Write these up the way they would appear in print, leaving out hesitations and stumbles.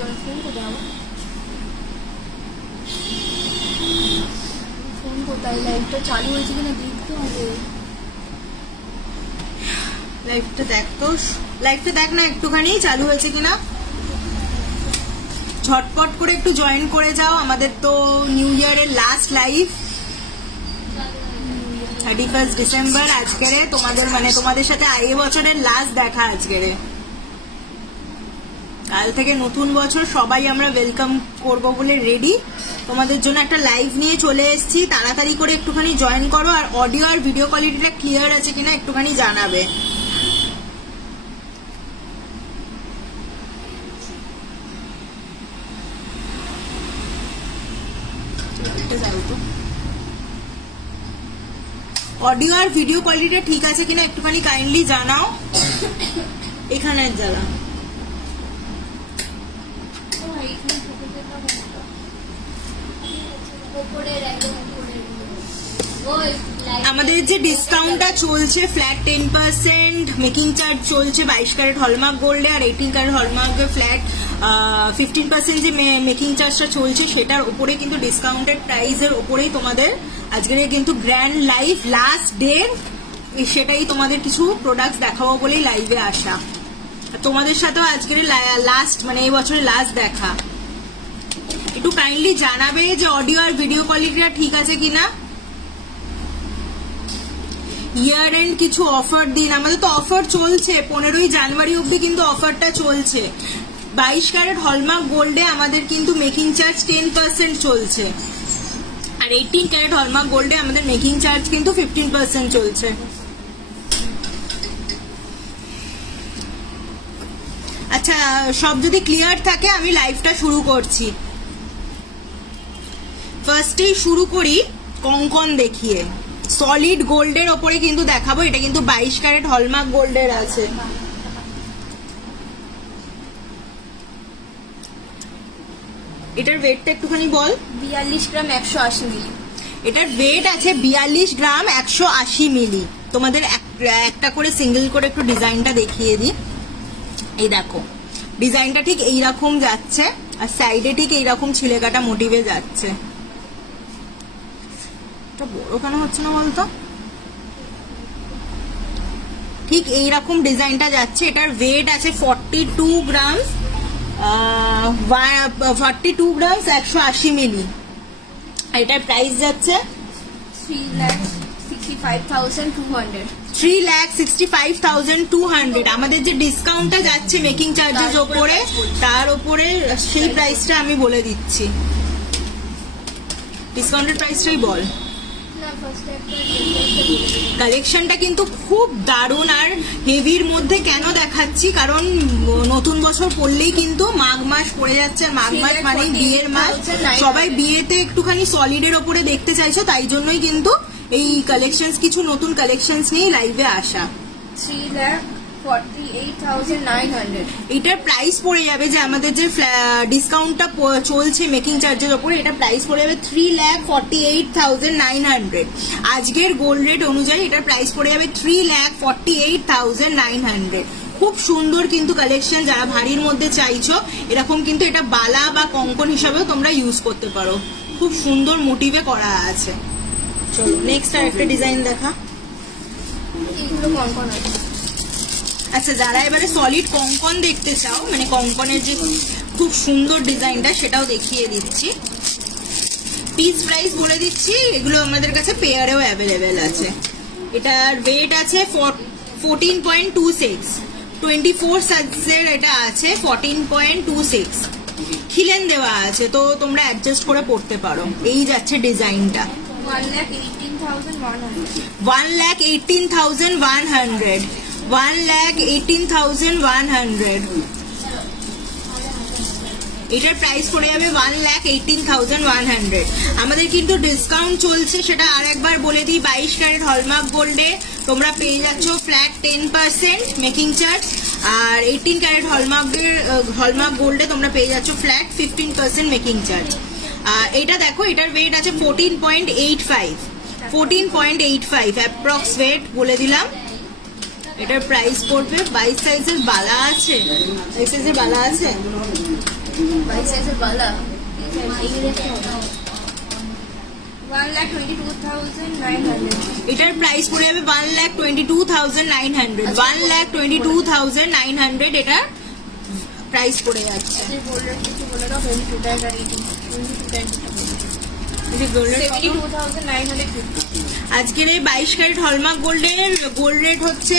চলো ফোন কোথায় ফোন কোথায় লাইভটা চালু হয়েছে কিনা দেখতে হবে লাইভটা দেখ তো লাইভটা দেখ না একটুখানি চালু হয়েছে কিনা ঝটপট করে একটু জয়েন করে যাও আমাদের তো নিউ ইয়ারের লাস্ট লাইভ 31 ডিসেম্বর আজকের তোমাদের মানে তোমাদের সাথে এই বছরের লাস্ট দেখা আজকের কাল থেকে নতুন বছর সবাই আমরা ওয়েলকাম করব বলে রেডি তোমাদের জন্য একটা লাইভ নিয়ে চলে এসেছি তাড়াতাড়ি করে একটুখানি জয়েন করো আর অডিও আর ভিডিও কোয়ালিটিটা ক্লিয়ার আছে কিনা একটুখানি জানাবে অডিও আর ভিডিও কোয়ালিটিটা ঠিক আছে কিনা একটুখানি কাইন্ডলি জানাও এখানে যারা আমাদের যে ডিসকাউন্টটা চলছে ফ্ল্যাট 10% মেকিং চার্জ চলছে 22 ক্যারেট হলমার্ক গোল্ডে আর 18 ক্যারেট হলমার্কে ফ্ল্যাট 15% যে মেকিং চার্জটা চলছে সেটার উপরে কিন্তু ডিসকাউন্টেড প্রাইসের উপরেই তোমাদের আজকের কিন্তু গ্র্যান্ড লাইভ লাস্ট ডে সেটাই তোমাদের কিছু প্রোডাক্টস দেখাবো বলেই লাইভে আসা তোমাদের সাথেও আজকের লাস্ট মানে এই বছরের লাস্ট দেখা একটু কাইন্ডলি জানাবে যে অডিও আর ভিডিও কোয়ালিটিটা ঠিক আছে কিনা ইয়ার এন্ড কিছু অফার দিন আমাদের তো অফার চলছে 15ই জানুয়ারি অবধি কিন্তু অফারটা চলছে 22 ক্যারেট হলমার্ক গোল্ডে আমাদের কিন্তু মেকিং চার্জ 10% চলছে আর 18 ক্যারেট হলমার্ক গোল্ডে আমাদের মেকিং চার্জ কিন্তু 15% চলছে আচ্ছা সব যদি ক্লিয়ার থাকে আমি লাইভটা শুরু করছি ফার্স্টেই শুরু করি কঙ্কন দেখিয়ে সলিড গোল্ডের ওপরে কিন্তু দেখাবো এটা কিন্তু 22 ক্যারেট হলমার্ক গোল্ডের আছে এটার ওয়েটটা একটুখানি বল 42 গ্রাম 180 মিলি এটার ওয়েট আছে 42 গ্রাম 180 মিলি তোমাদের একটা করে সিঙ্গেল করে একটু ডিজাইনটা দেখিয়ে দিই এই দেখো ডিজাইনটা ঠিক এইরকম যাচ্ছে আর সাইডে ঠিক এইরকম ছিলেকাটা মোটিভে যাচ্ছে বড় কেন হচ্ছে না বলতো ঠিক এইরকম ডিজাইনটা যাচ্ছে এটার ওয়েট আছে 42 গ্রাম 180 মিলি এটার প্রাইস যাচ্ছে 3,65,200 আমাদের যে ডিসকাউন্টটা যাচ্ছে মেকিং চার্জেস ওপরে তার ওপরে সেই প্রাইসটা আমি বলে দিচ্ছি ডিসকাউন্টের প্রাইসটাই বল কালেকশনটা কিন্তু খুব দারুণ আর হেভির মধ্যে কেন দেখাচ্ছি কারণ নতুন বছর পড়লেই কিন্তু মাঘ মাস পড়ে যাচ্ছে মাঘ মাস মানে বিয়ের মাস সবাই বিয়েতে একটুখানি সলিডের ওপরে দেখতে চাইছো তাই জন্যই কিন্তু এই কালেকশনস কিছু নতুন কালেকশনস নিয়ে লাইভে আসা 3,48,900 এটার প্রাইস পড়ে যাবে যে আমাদের যে ডিসকাউন্টটা চলছে মেকিং চার্জের উপরে এটা প্রাইস পড়ে যাবে 3,48,900 আজকের গোল্ড রেট অনুযায়ী এটার প্রাইস পড়ে যাবে 3,48,900 খুব সুন্দর কিন্তু কালেকশন যারা ভারীর মধ্যে চাইছো এরকম কিন্তু এটা বালা বা কঙ্কন হিসাবেও তোমরা ইউজ করতে পারো খুব সুন্দর মোটিভে করা আছে চলো নেক্সট আরেকটা ডিজাইন দেখা এইগুলো কঙ্কন আছে আচ্ছা যারা এবারে সলিড কঙ্কন দেখতে চাও মানে কঙ্কনের যে খুব সুন্দর ডিজাইনটা সেটাও দেখিয়ে দিচ্ছি পিস প্রাইস বলে দিচ্ছি এগুলো আমাদের কাছে পেয়ারেও অ্যাভেলেবেল আছে এটার ওয়েট আছে 14.26 24 সাইজের এটা আছে 14.26 খিলেন দেওয়া আছে তো তোমরা অ্যাডজাস্ট করে পড়তে পারো এই যাচ্ছে ডিজাইনটা 1,18,100 1,18,100 এটার প্রাইস পড়ে যাবে 1,18,100 আমাদের কিন্তু ডিসকাউন্ট চলছে সেটা আরেকবার বলে দিই 22 ক্যারেট হলমার্ক গোল্ডে তোমরা পেয়ে যাচ্ছ ফ্ল্যাট 10% মেকিং চার্জ আর 18 ক্যারেট হলমার্ক গোল্ডে তোমরা পেয়ে যাচ্ছ ফ্ল্যাট 15% মেকিং চার্জ এটা দেখো এটার ওয়েট আছে 14.85 অ্যাপ্রক্স ওয়েট বলে দিলাম এটার প্রাইস পড়বে 22 সাইজের বালা আছে 22 সাইজের বালা 1,22,900 এটার প্রাইস পড়ে যাবে 1,22,900 1,22,900 এটার প্রাইস পড়ে যাচ্ছে। গোল্ডের কিছু বলে দাও, হোম টুটার আর 72,950 আজকের এই 22 ক্যারেট হলমার্ক গোল্ডের গোল্ড রেট হচ্ছে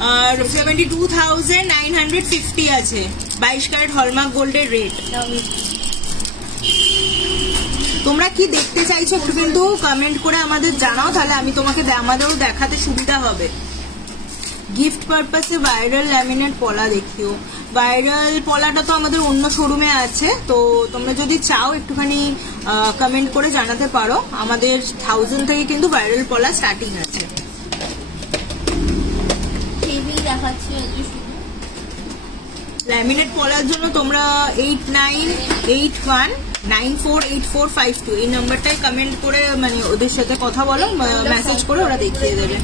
72,950 আছে 22 ক্যারেট হলমার্ক গোল্ডের রেট। তোমরা কি দেখতে চাইছো একটু কিন্তু কমেন্ট করে আমাদের জানাও, তাহলে আমি তোমাকে আমাদেরও দেখাতে সুবিধা হবে। গিফট পারপাসে ভাইরাল ল্যামিনেট পলা দেখিও। ভাইরাল পলাটা তো আমাদের অন্য শোরুমে আছে, তো তোমরা যদি চাও একটুখানি কমেন্ট করে জানাতে পারো। আমাদের 1000 থেকে কিন্তু ভাইরাল পলা স্টার্টিং আছে। ল্যামিনেট পলার জন্য তোমরা 8981948452 এই নাম্বারটায় কমেন্ট করে মানে ওদের সাথে কথা বলো, মেসেজ করে ওরা দেখিয়ে দেবে।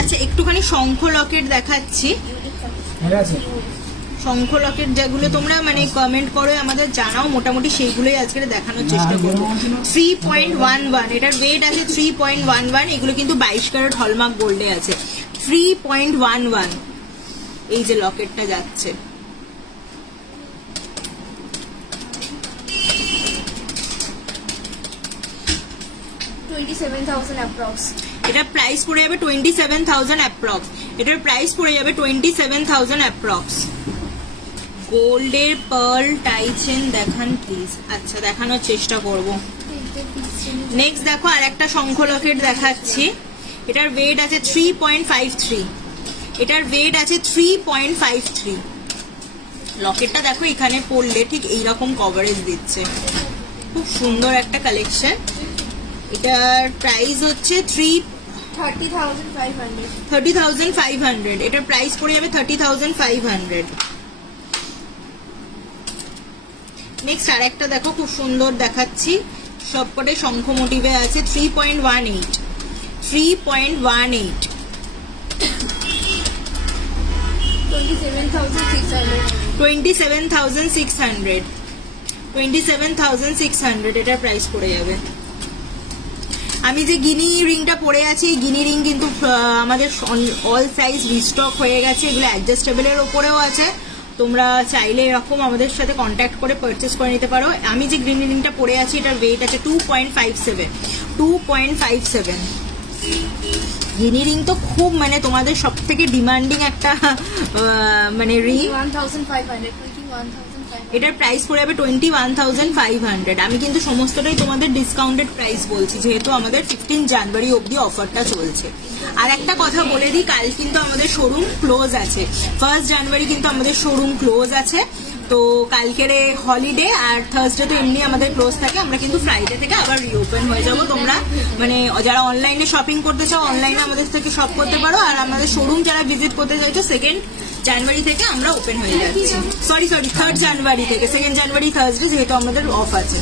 আচ্ছা একটুখানি শঙ্খ লকেট দেখাচ্ছি। শঙ্খ লকেট যেগুলো তোমরা মানে কমেন্ট করে আমাদের জানাও, মোটামুটি সেইগুলোই আজকে দেখানোর চেষ্টা করবো। 3.11 এটার ওয়েট আছে 3.11। এগুলো কিন্তু 22 ক্যারেট হলমার্ক গোল্ডে আছে। 3.11 এই যে লকেটটা যাচ্ছে। এটা প্রাইস পড়ে যাবে 27,000 অ্যাপ্রক্স। এটার প্রাইস পড়ে যাবে 27,000 অ্যাপ্রক্স। গোল্ডের পার্ল টাই চেন দেখান প্লিজ। আচ্ছা দেখানোর চেষ্টা করব। নেক্সট দেখো আর একটা শঙ্খ লকেট দেখাচ্ছি। এটার ওয়েট আছে 3.53। এটার ওয়েট আছে 3.53। লকেটটা দেখো এখানে পড়লে ঠিক এইরকম কভারেজ দিচ্ছে, খুব সুন্দর একটা কালেকশন। এটার প্রাইস হচ্ছে 30,500। এটার প্রাইস পড়ে যাবে 30,500। নেক্সট আর একটা দেখো খুব সুন্দর দেখাচ্ছি, সবকটাই শঙ্খ মোটিভে আছে। 3.18 27,600 এটার প্রাইস পড়ে যাবে। আমি যে গিনি রিংটা পরে আছি, এই গিনি রিং কিন্তু আমাদের অল সাইজ রিস্টক হয়ে গেছে। এগুলো অ্যাডজাস্টেবলের ওপরেও আছে, তোমরা চাইলে এরকম আমাদের সাথে কন্ট্যাক্ট করে পারচেস করে নিতে পারো। আমি যে গিনি রিংটা পরে আছি এটার ওয়েট আছে 2.57। গিনি রিং তো খুব মানে তোমাদের সব থেকে ডিমান্ডিং একটা মানে রিং। 1,500। এটার প্রাইস পড়ে যাবে 21,500। আমি কিন্তু সমস্তটাই তোমাদের ডিসকাউন্টেড প্রাইস বলছি, যেহেতু আমাদের 15 জানুয়ারি অবধি অফারটা চলছে। আর একটা কথা বলে দিই, কাল কিন্তু আমাদের শোরুম ক্লোজ আছে। 1 জানুয়ারি কিন্তু আমাদের শোরুম ক্লোজ আছে। তো কালকের হলিডে আর থার্সডে তো এমনি আমাদের ক্লোজ থাকে। আমরা কিন্তু ফ্রাইডে থেকে আবার রিওপেন হয়ে যাব। তোমরা মানে যারা অনলাইনে শপিং করতে চাও অনলাইনে আমাদের থেকে শপ করতে পারো। আর আমাদের শোরুম যারা ভিজিট করতে চাইছো 2 জানুয়ারি থেকে আমরা ওপেন হয়ে যাচ্ছি। সরি 3 জানুয়ারি থেকে। 2 জানুয়ারি থার্সডে যেহেতু আমাদের অফ আছে,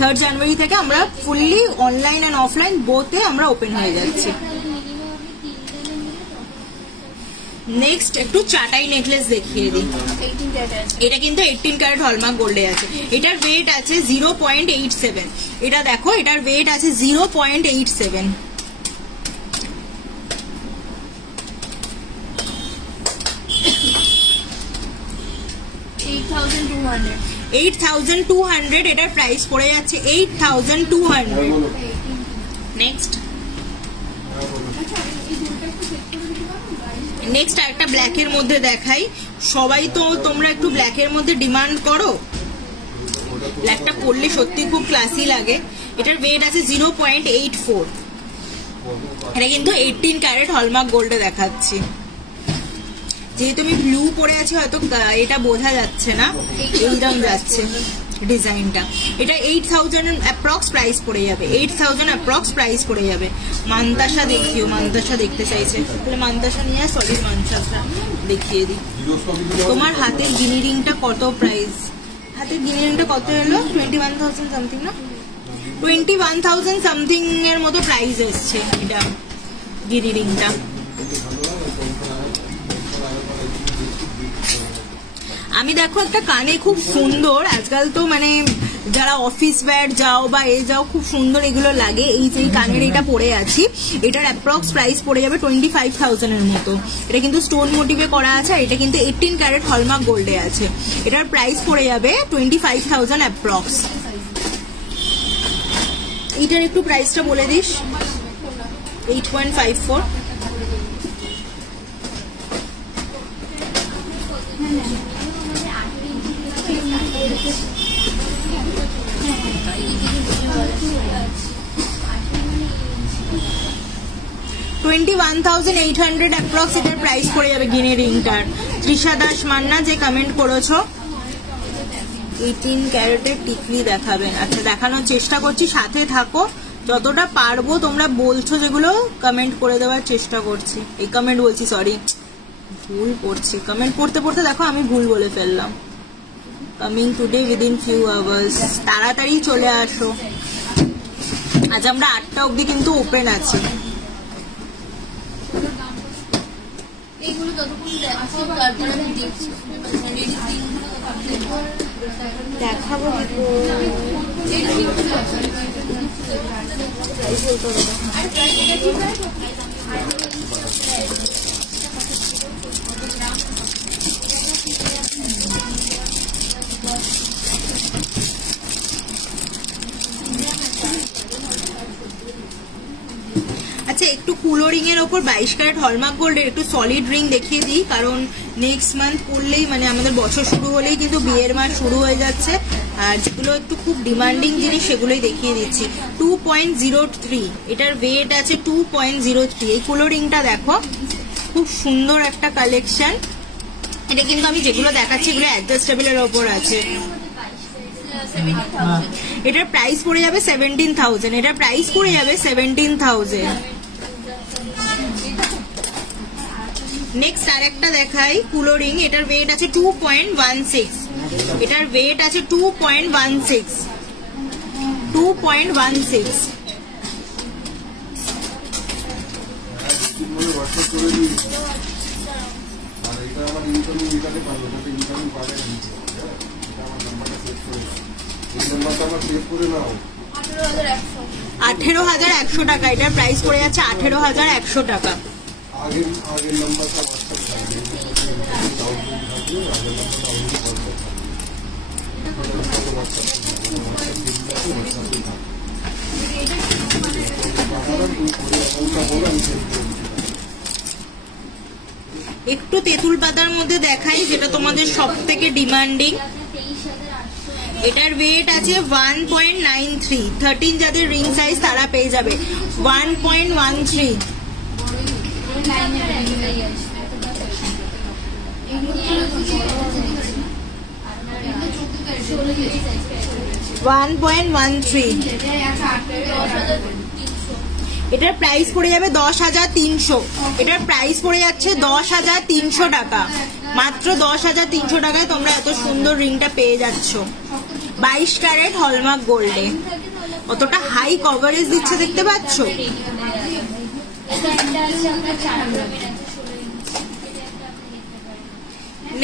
3 জানুয়ারি থেকে আমরা ফুললি অনলাইন অ্যান্ড অফলাইন বোথে আমরা ওপেন হয়ে যাচ্ছি। নেক্সট একটু চাটাই নেকলেস দেখিয়ে দিই। এটা কিন্তু 18 ক্যারেট হলমার্ক গোল্ডে আছে। এটার ওয়েট আছে 0.87। এটা দেখো এটার ওয়েট আছে 0.87। 8,200 এটার প্রাইস পড়ে যাচ্ছে 8,200। নেক্সট আরেকটা ব্ল্যাকের মধ্যে দেখাই। সবাই তো তোমরা একটু ব্ল্যাকের মধ্যে ডিমান্ড করো, ব্ল্যাকটা পরলে সত্যি খুব ক্লাসি লাগে। এটার ওয়েট আছে 0.84। এটা কিন্তু 18 ক্যারেট হলমার্ক গোল্ডে দেখাচ্ছি। যেহেতু আমি ব্লু পরে আছি হয়তো এটা বোঝা যাচ্ছে না, এইরকম যাচ্ছে ডিজাইনটা। এটা 8,000 অ্যাপ্রক্স প্রাইস পড়ে যাবে। 8,000 অ্যাপ্রক্স প্রাইস পড়ে যাবে। মান্তাসা দেখিও, মান্তাসা দেখতে চাইছে তাহলে মান্তাসা নিয়ে সলিড মান্তাসা দেখিয়ে দিই। তোমার হাতের গিনি রিংটা কত প্রাইস? হাতের গিনি রিংটা কত এলো? 21,000 সামথিং না? 21,000 সামথিং এর মতো প্রাইস এসছে এটা গিনি রিংটা। আমি দেখো একটা কানে খুব সুন্দর, আজকাল তো মানে যারা অফিস ওয়্যার যাও বা যাও খুব সুন্দর এগুলো লাগে। এই যে কানের এটা পরে আছি, এটার অ্যাপ্রক্স প্রাইস পড়ে যাবে 25,000 এর মতো। এটা কিন্তু স্টোন মোটিভে করা আছে, আর এটা কিন্তু 18 ক্যারেট হলমার্ক গোল্ডে আছে। এটার প্রাইস পড়ে যাবে 25,000 অ্যাপ্রক্স। এইটার একটু প্রাইসটা বলে দিস। 8.54। $21,800 অ্যাপ্রক্স এটার প্রাইস পড়ে যাবে গিনি রিংটার। তৃষা দাস মান্না যে কমেন্ট করেছো 18 ক্যারেটের টিকলি দেখাবেন। আচ্ছা দেখানোর চেষ্টা করছি, সাথে থাকো, যতটা পারবো তোমরা বলছো যেগুলো কমেন্ট করে দেওয়ার চেষ্টা করছি। এই কমেন্ট বলছি, সরি ভুল পড়ছি, কমেন্ট পড়তে পড়তে দেখো আমি ভুল বলে ফেললাম। Coming today within few hours, তাড়াতাড়ি চলে আসো। আজ আমরা 8টা অবধি কিন্তু ওপেন আছি। এগুলো ততক্ষণ দেখো, তারপরে আমি দেখছি দেখাবো। আচ্ছা একটু কুলো রিং এর ওপর 22 ক্যারেট হলমার্ক গোল্ডের একটু সলিড রিং দেখিয়ে দিই, কারণ নেক্সট মান্থ পড়লেই মানে আমাদের বছর শুরু হলেই কিন্তু বিয়ের মাস শুরু হয়ে যাচ্ছে, আর যেগুলো একটু খুব ডিমান্ডিং জিনিস সেগুলোই দেখিয়ে দিচ্ছি। 2.03, এটার ওয়েট আছে 2.03। এই কুলো রিংটা দেখো, খুব সুন্দর একটা কালেকশন। এটা কিন্তু আমি যেগুলো দেখাচ্ছি এগুলো অ্যাডজাস্টেবলের ওপর আছে। এটার প্রাইস পড়ে যাবে 17,000। এটার প্রাইস পড়ে যাবে 17,000। নেক্সট আরেকটা দেখাই কুলো রিং, এটার ওয়েট আছে 2.16। এটার ওয়েট আছে 2.16। $18,100 টাকা। এটার প্রাইস পড়ে যাচ্ছে 18,100 টাকা। একটু তেঁতুল পাতার মধ্যে দেখাই, যেটা তোমাদের সব থেকে ডিমান্ডিং। এটার ওয়েট আছে 1.93। 13 যাদের রিং সাইজ তারা পেয়ে যাবে 1.13। 1.13। এটার প্রাইস পড়ে যাবে 10,300। এটার প্রাইস পড়ে যাচ্ছে 10,300 টাকা। মাত্র 10,300 টাকায় তোমরা এত সুন্দর রিংটা পেয়ে যাচ্ছ 22 ক্যারেট হলমার্ক গোল্ডে। কতটা হাই কভারেজ দিচ্ছে দেখতে পাচ্ছ।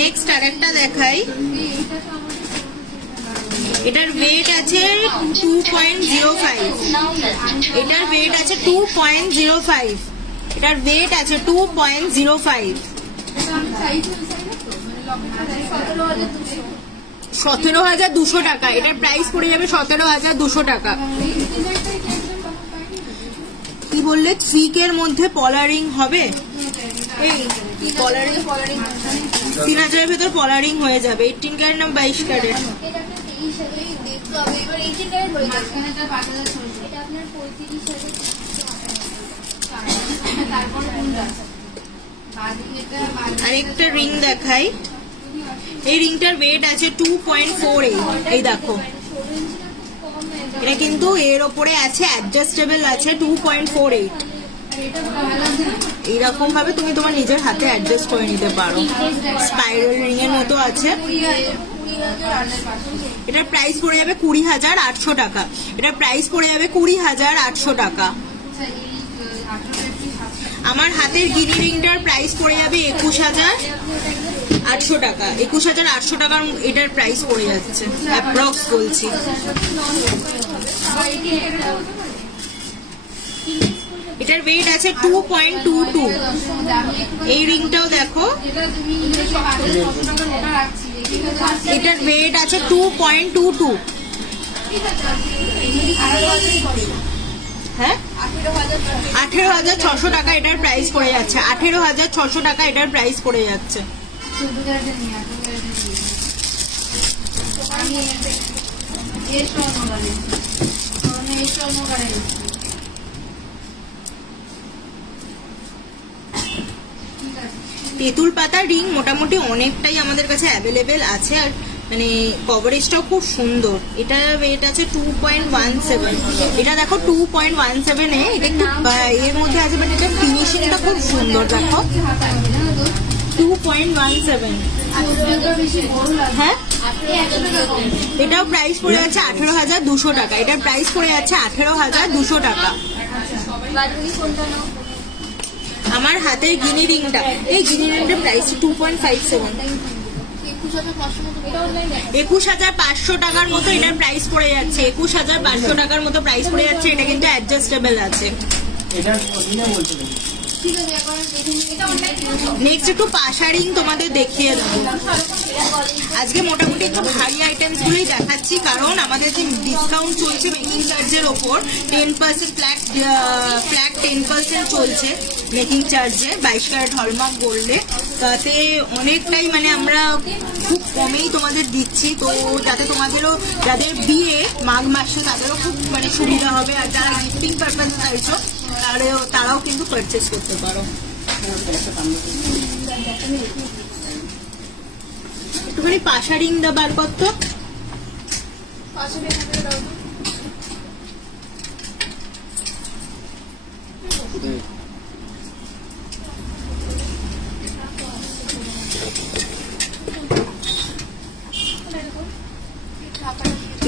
নেক্সট আরেকটা দেখাই, এটার ওয়েট আছে 2.05। এটার ওয়েট আছে 2.05। এটার ওয়েট আছে 2.05। 17,200 টাকা। এটার প্রাইস পড়ে যাবে 17,200 টাকা। কি বললে 3K এর মধ্যে পলারিং হবে? এই পলারিং 3,000 এর ভেতর পলারিং হয়ে যাবে। 18 ক্যারেট না 22 ক্যারেট? আরেকটা রিং দেখাই, এই রিংটার ওয়েট আছে 2.48। এই দেখো, এটা কিন্তু এর ওপরে আছে, অ্যাডজাস্টেবল আছে 2.48। এইরকম ভাবে তুমি তোমার নিজের হাতে অ্যাডজাস্ট করে নিতে পারো। স্পাইরাল রিং এর মতো আছে। এটার প্রাইস পড়ে যাবে 20,800 টাকা। এটার প্রাইস পড়ে যাবে 20,800 টাকা। আমার হাতের গিনি রিংটার প্রাইস পড়ে যাবে 21,000। 800 টাকা, 21,800 টাকার এটার প্রাইস পড়ে যাচ্ছে অ্যাপ্রক্স বলছি। এটার ওয়েট আছে 2.22। এই রিংটাও দেখো, এটার ওয়েট আছে 2.22। হ্যাঁ, 18,600 টাকা এটার প্রাইস পড়ে যাচ্ছে। 18,600 টাকা এটার প্রাইস পড়ে যাচ্ছে। তেঁতুল পাতা রিং মোটামুটি অনেকটাই আমাদের কাছে অ্যাভেলেবেল আছে, আর মানে কভারেজটাও খুব সুন্দর। এটা ওয়েট আছে 2.17। এটা দেখো 2.17 এ এটা একটু এর মধ্যে আছে, বাট এটা ফিনিশিংটা খুব সুন্দর। দেখো 2.17। হ্যাঁ, এটাও প্রাইস পড়ে যাচ্ছে 18,200 টাকা। এটার প্রাইস পড়ে যাচ্ছে 18,200 টাকা। আমার হাতের গিনি রিংটা, এই গিনি রিংটার প্রাইস 2.57। 21,500 টাকার মতো এটার প্রাইস পড়ে যাচ্ছে। 21,500 টাকার মতো প্রাইস পড়ে যাচ্ছে। এটা কিন্তু অ্যাডজাস্টেবল আছে। নেক্সট একটু পাশা রিং তোমাদের দেখিয়ে দেবো। আজকে মোটামুটি একটু ভারী আইটেমস গুলোই দেখাচ্ছি, কারণ আমাদের যে ডিসকাউন্ট চলছে মেকিং চার্জের ওপর 10% ফ্ল্যাট 10% চলছে মেকিং চার্জে 22 ক্যারেট হলমার্ক গোল্ডে। তাতে অনেকটাই মানে আমরা খুব কমেই তোমাদের দিচ্ছি, তো যাতে তোমাদেরও যাদের বিয়ে মাঘ মাসে তাদেরও খুব মানে সুবিধা হবে, আর যারা গিফটিং পারপাস চাইছো তারাও কিন্তু পারচেস করতে পারো। একটুখানি পাশা রিং দা বার করতো।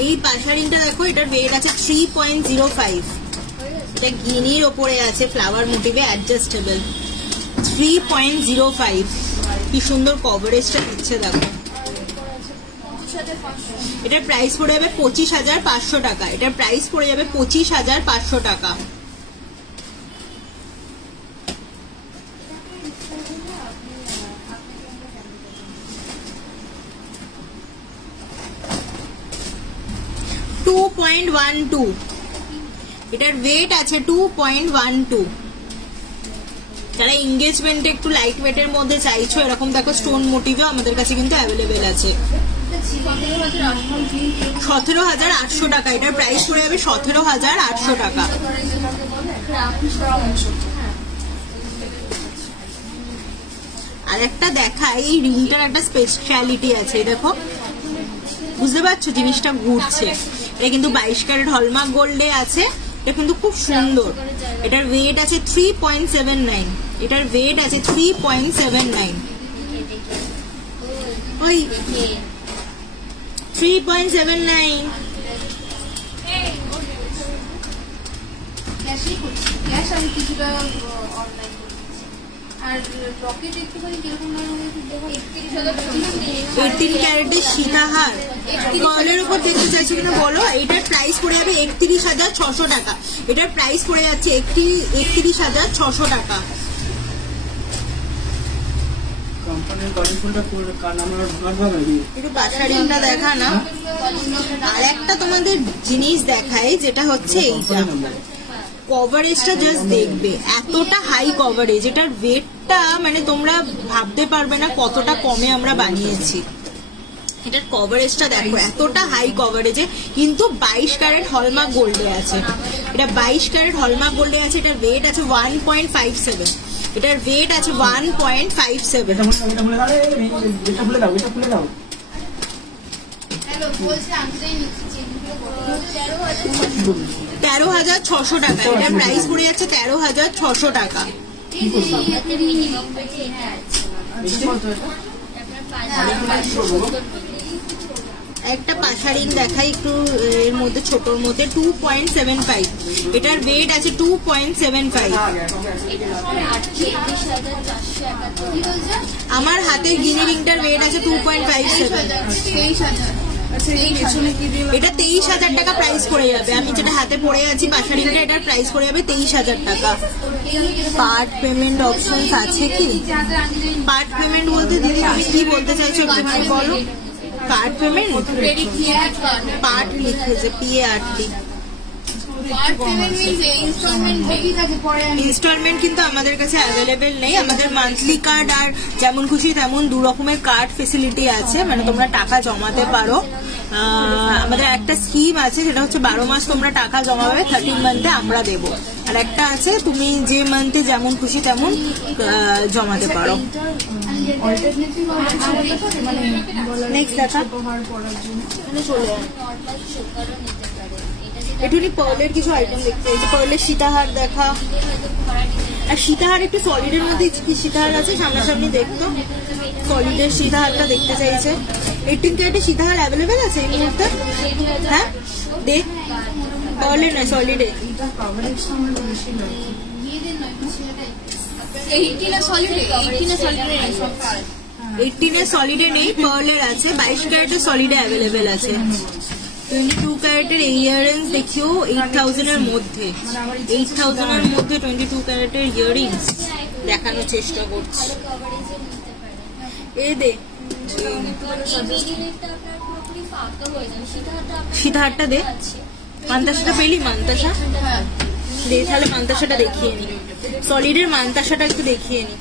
এই পাশা রিংটা দেখো, এটার ওয়েট আছে 3.05। এটা গিনির ওপরে আছে ফ্লাওয়ার মোটিভে, অ্যাডজাস্টেবল। 3.05 কি সুন্দর কভারেজটা দিচ্ছে দেখো। এটার প্রাইস পড়ে যাবে 25,500 টাকা। এটার প্রাইস পড়ে যাবে 25,500 টাকা। এটার ওয়েট আছে 2.12। যারা এঙ্গেজমেন্টে একটু লাইট ওয়েটের মধ্যে চাইছো, এরকম দেখো স্টোন মোটিভও আমাদের কাছে কিন্তু অ্যাভেলেবেল আছে। 17,800 টাকা। এটার প্রাইস পড়ে যাবে 17,800 টাকা। আর একটা দেখা, এই রিংটার একটা স্পেশালিটি আছে, দেখো বুঝতে পারছো জিনিসটা ঘুরছে। এটা কিন্তু 22 ক্যারেট হলমার্ক গোল্ডে আছে। এটা কিন্তু খুব সুন্দর। এটার ওয়েট আছে 3.79। এটার ওয়েট আছে 3.79। ওই 3.79। আর রকেট একটুখানি কিরকম দেখো 18 ক্যারেটের সীতাহার গলের উপর দেখতে চাইছো কিনা বলো। এটার প্রাইস পড়ে যাবে 31,600 টাকা। এটার প্রাইস পড়ে যাচ্ছে 31,600 টাকা। একটু পাশা রিংটা দেখা না। আর একটা তোমাদের জিনিস দেখায়, যেটা হচ্ছে এইটা কভারেজটা জাস্ট দেখবে, এতটা হাই কভারেজ। এটার ওয়েটটা মানে তোমরা ভাবতে পারবে না কতটা কমে আমরা বানিয়েছি। এটার কভারেজটা দেখো, এতটা হাই কভারেজে, কিন্তু 22 ক্যারেট হলমার্ক গোল্ডে আছে। এটা 22 ক্যারেট হলমার্ক গোল্ডে আছে। এটার ওয়েট আছে 1.57। এটার ওয়েট আছে 1.57। 13,600 টাকা। এটার প্রাইস পড়ে যাচ্ছে 13,600 টাকা। একটা পাশারিং দেখাই একটু এর মধ্যে ছোটর মধ্যে 2.75 এটার ওয়েট আছে 2.75 আমার হাতে গিনি রিংটার ওয়েট আছে 2.57 এটা 23,000 টাকা প্রাইস পড়ে যাবে আমি যেটা হাতে পড়ে আছি পাশারিংটা এটার প্রাইস পড়ে যাবে 23,000 টাকা পার্ট পেমেন্ট অপশন আছে কি পার্ট পেমেন্ট বলতে দিদি কি বলতে চাইছো একটু বলো পার্ট পেমেন্ট পার্ট লিখেছে PART ইনস্টলমেন্ট কিন্তু আমাদের কাছে অ্যাভেলেবেল নেই আমাদের মান্থলি কার্ড আর যেমন খুশি তেমন দু রকমের কার্ড ফেসিলিটি আছে মানে তোমরা টাকা জমাতে পারো আমাদের একটা স্কিম আছে সেটা হচ্ছে 12 মাস তোমরা টাকা জমাবে 13 মান্থে আমরা দেব আর একটা আছে তুমি যে মান্থে যেমন খুশি তেমন জমাতে পারো নেক্সট দেখা একটুখানি পার্লের কিছু আইটেম দেখতে চাইছি পার্লের সীতাহার দেখা আর সীতাহার একটু সলিডের মধ্যে কি সীতাহার আছে সামনাসামনি দেখতো সলিডের সীতাহারটা দেখতে চাইছে 18 ক্যারেটের সীতাহার অ্যাভেলেবেল আছে এই মুহূর্তে হ্যাঁ দেখ পার্লের নয় সলিডে 18 সলিডে নেই পার্লের আছে 22 ক্যারেটের সলিডে অ্যাভেলেবেল আছে 22 ক্যারেটের ইয়াররিংস দেখিও 8,000 এর মধ্যে 8,000 এর মধ্যে 22 ক্যারেটের ইয়াররিংস দেখানোর চেষ্টা করছি এই দে সীতাহারটা দে মান্তাসাটা পেলি মান্তাসা দে তাহলে মান্তাসাটা দেখিয়ে নি সলিডের মান্তাসাটা একটু দেখিয়ে নি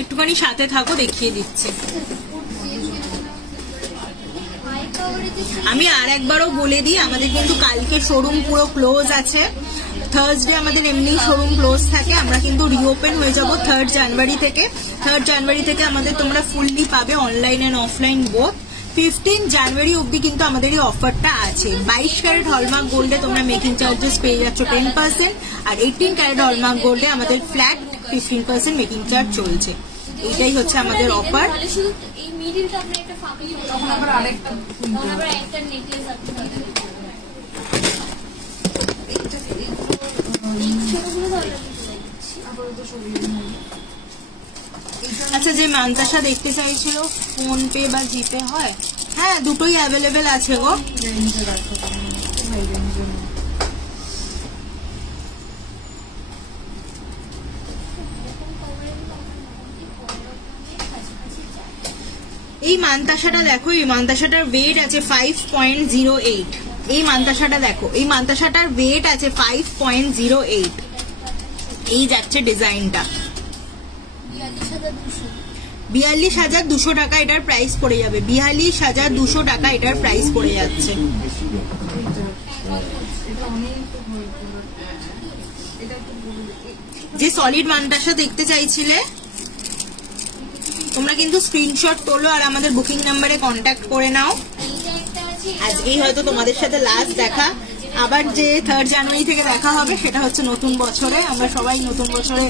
একটুখানি সাথে থাকো দেখিয়ে দিচ্ছি আমি আর একবারও বলে দিই আমাদের কিন্তু কালকে শোরুম পুরো ক্লোজ আছে থার্সডে আমাদের এমনি শোরুম ক্লোজ থাকে আমরা কিন্তু রিওপেন হয়ে যাব 3rd জানুয়ারি থেকে 3rd জানুয়ারি থেকে আমাদের তোমরা ফুললি পাবে অনলাইন এন্ড অফলাইন বোথ 15 জানুয়ারি অবধি কিন্তু আমাদের এই অফারটা আছে 22 ক্যারেট হলমার্ক গোল্ডে তোমরা মেকিং চার্জেস পেয়ে যাচ্ছ 10% আর 18 ক্যারেট হলমার্ক গোল্ডে আমাদের ফ্ল্যাট 15% মেকিং চার্জ চলছে এটাই হচ্ছে আমাদের অফার আচ্ছা যে মান্তাসা দেখতে চাইছিল ফোন পে বা জিপে হয় হ্যাঁ দুটোই অ্যাভেলেবেল আছে গো এই মান্তাসাটা দেখো এই মান্তাসাটার ওয়েট আছে 5.08 এই মান্তাসাটা দেখো এই মান্তাসাটার ওয়েট আছে 5.08 এই যাচ্ছে ডিজাইনটা 42,200 টাকা এটার প্রাইস পড়ে যাবে 42,200 টাকা এটার প্রাইস পড়ে যাচ্ছে যে সলিড মান্তাসা দেখতে চাইছিলে তোমরা কিন্তু স্ক্রিনশট তোলো আর আমাদের বুকিং নাম্বারে কন্ট্যাক্ট করে নাও আজকেই হয়তো তোমাদের সাথে লাস্ট দেখা আবার যে 3rd জানুয়ারি থেকে দেখা হবে সেটা হচ্ছে নতুন বছরে আমরা সবাই নতুন বছরে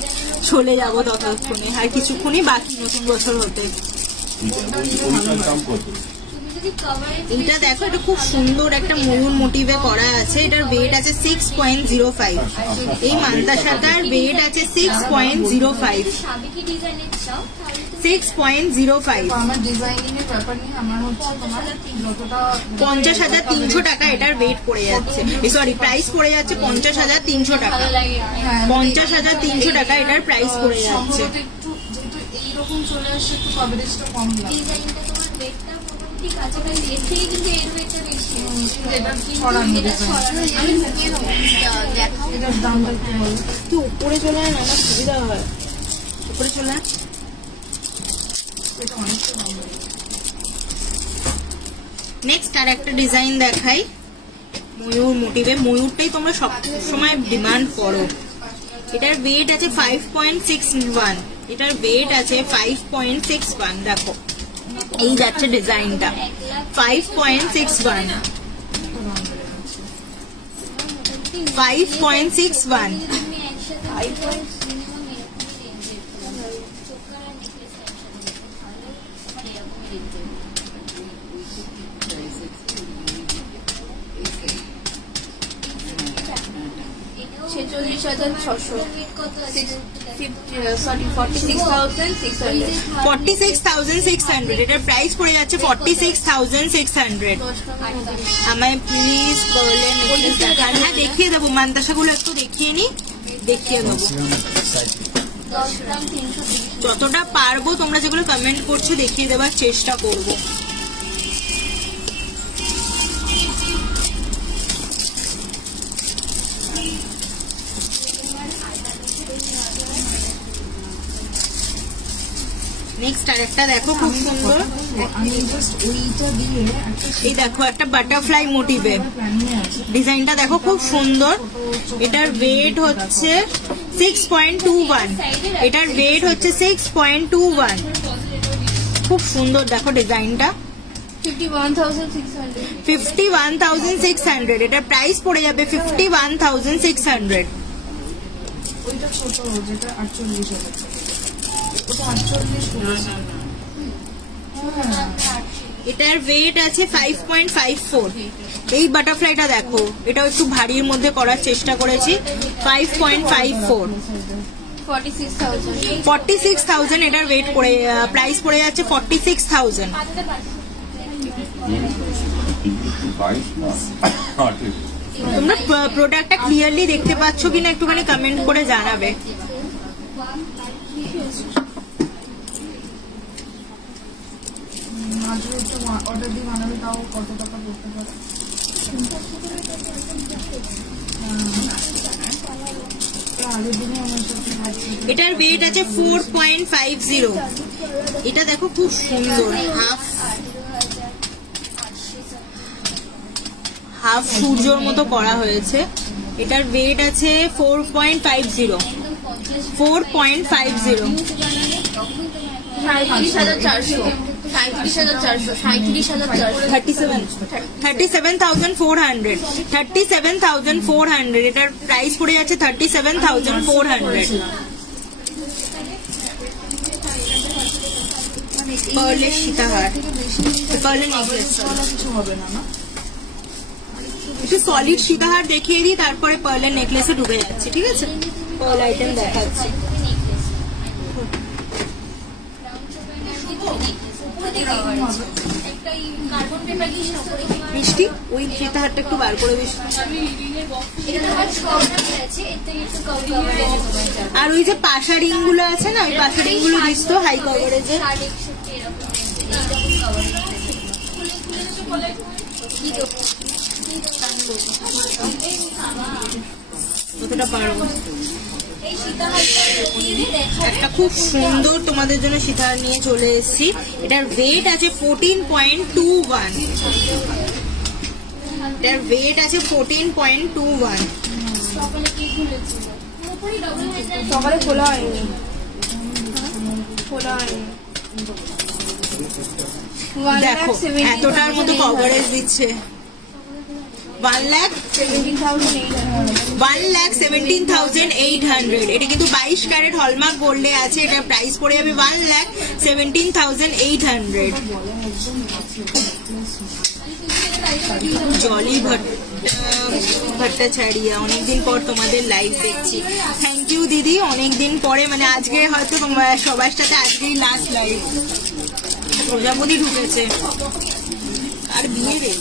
চলে যাব ততক্ষণে আর কিছুক্ষণই বাকি নতুন বছর হতে এটা দেখো এটা খুব সুন্দর একটা ময়ূর মোটিভে করা আছে এটার ওয়েট আছে 6.05 এই মান্তাসাটার ওয়েট আছে 6.05 50,300 টাকা এটার ওয়েট পড়ে যাচ্ছে সরি প্রাইস পড়ে যাচ্ছে 50,300 টাকা 50,300 টাকা এটার প্রাইস পড়ে যাচ্ছে উপরে চলে আয় আমার সুবিধা হয় উপরে চলে আয় নেক্সট আর একটা ডিজাইন দেখাই ময়ূর মোটিভে ময়ূরটাই তোমরা সব সময় ডিমান্ড করো এটার ওয়েট আছে 5.61 এটার ওয়েট আছে 5.61 দেখো এই যাচ্ছে ডিজাইনটা 5.61 5.61 46,600 এটার প্রাইস পড়ে যাচ্ছে 46,600 আমায় প্লিজ বলেন হ্যাঁ দেখিয়ে দেবো মান্তাসাগুলো একটু দেখিয়ে নি দেখিয়ে দেবো যতটা পারবো তোমরা যেগুলো কমেন্ট করছো দেখিয়ে দেওয়ার চেষ্টা করবো নেক্সট আরেকটা দেখো খুব সুন্দর এই দেখো একটা বাটারফ্লাই মোটিভে ডিজাইনটা দেখো খুব সুন্দর এটার ওয়েট হচ্ছে 6.21 এটার ওয়েট হচ্ছে 6.21 খুব সুন্দর দেখো ডিজাইনটা 51,600 এটার প্রাইস পড়ে যাবে 51,600 ওইটা ছোট যেটা 48,000 এটার ওয়েট আছে 5.54 এই বাটারফ্লাইটা দেখো এটা একটু ভারীর মধ্যে করার চেষ্টা করেছি 5.54 46,000 এটার ওয়েট পড়ে প্রাইস পড়ে যাচ্ছে 46,000 তোমরা প্রোডাক্টটা ক্লিয়ারলি দেখতে পাচ্ছ কিনা একটুখানি কমেন্ট করে জানাবে অর্ডার দিয়ে বানাবে তাও কত টাকা করতে পারে এটার ওয়েট আছে 4.50 এটা দেখো খুব সুন্দর হাফ সূর্যর মতো করা হয়েছে এটার ওয়েট আছে 4.50 37,400 এটার প্রাইস পড়ে যাচ্ছে 37,400 পার্লের সীতাহার পার্লের নেকলেস কিছু হবে না না একটু সলিড সীতাহার দেখিয়ে দিই তারপরে পার্লের নেকলেসে ঢুকে যাচ্ছে ঠিক আছে পার্ল আইটেম দেখাচ্ছি মিষ্টি ওই সীতাহারটা একটু বার করে দিস আর ওই যে পাশা রিং গুলো আছে না ওই পাশা রিং গুলো দিস তো হাই কভারেজে কতটা পারবো একটা খুব সুন্দর তোমাদের জন্য সীতাহার নিয়ে চলে এসেছি এটার ওয়েট আছে 14.21 এটার ওয়েট আছে 14.21 সকালে খোলা হয়নি দেখো এতটার মতো কভারেজ দিচ্ছে 1,17,800 এটা কিন্তু 22 ক্যারেট হলমার্ক গোল্ডে আছে এটার প্রাইস পড়ে যাবে 1,17,800 জলি ভট্টাচার্য অনেকদিন পর তোমাদের লাইভ দেখছি থ্যাংক ইউ দিদি অনেকদিন পরে মানে আজকে হয়তো তোমার সবার সাথে আজকেই লাস্ট লাইভ প্রজাপতি ঢুকেছে আর বিয়ে রে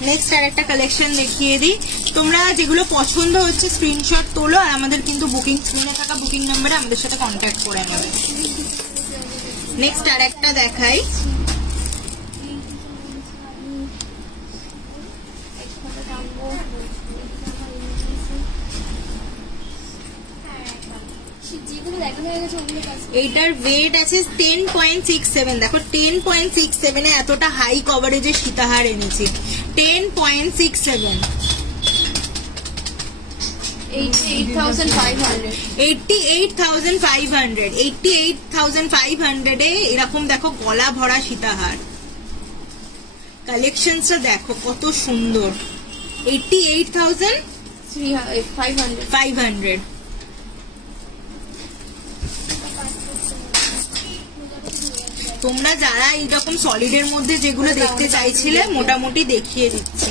নেক্সট আর একটা কালেকশন দেখিয়ে দিই তোমরা যেগুলো পছন্দ হচ্ছে স্ক্রিনশট তোলো আর আমাদের কিন্তু বুকিং স্ক্রিনে থাকা বুকিং নাম্বারে আমাদের সাথে কন্ট্যাক্ট করে নেবে নেক্সট আর একটা দেখাই এইটার ওয়েট আছে 10.67 দেখো 10.67 এ এতটা হাই কভারেজের সীতাহার এনেছি 10.67 88,500 88,500 88,500 এ এরকম দেখো গলা ভরা সীতাহার। কালেকশনটা দেখো কত সুন্দর। 88,500 তোমরা যারা এইরকম সলিডের মধ্যে যেগুলো দেখতে চাইছিলে মোটামুটি দেখিয়ে দিচ্ছি।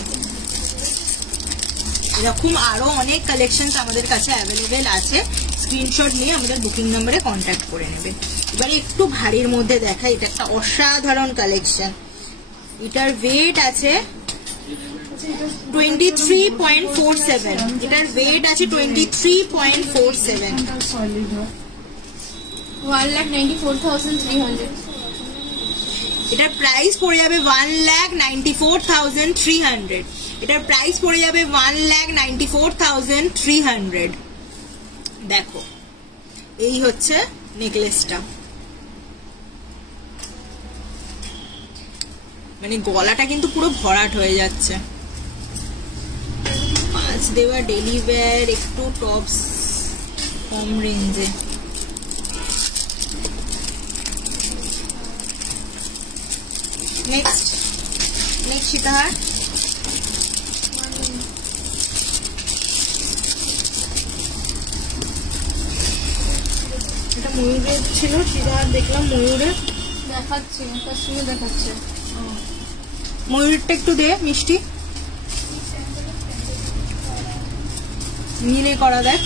এরকম আরো অনেক কালেকশন আমাদের কাছে অ্যাভেলেবেল আছে, স্ক্রিনশট নিয়ে আমাদের বুকিং নম্বরে কন্ট্যাক্ট করে নেবে। এবারে একটু ভারীর মধ্যে দেখা, এটা একটা অসাধারণ কালেকশন। এটার ওয়েট আছে 23.47, এটার ওয়েট আছে 23.47। 1,94,300 এটার প্রাইস পড়ে যাবে 1,94,300। এটার প্রাইস পড়ে যাবে 1,94,300। দেখো এই হচ্ছে নেকলেসটা, মানে গলাটা কিন্তু পুরো ভরাট হয়ে যাচ্ছে। পাঁচ দেওয়া ডেলি ওয়্যার, একটু টপস কম রেঞ্জে। নেক্সট সীতাহার। এটা ময়ূরের ছিল, সীতাহার দেখলাম ময়ূরের দেখাচ্ছে, তার সঙ্গে দেখাচ্ছে। ময়ূরটা একটু দে মিষ্টি, মিলে করা দেখ।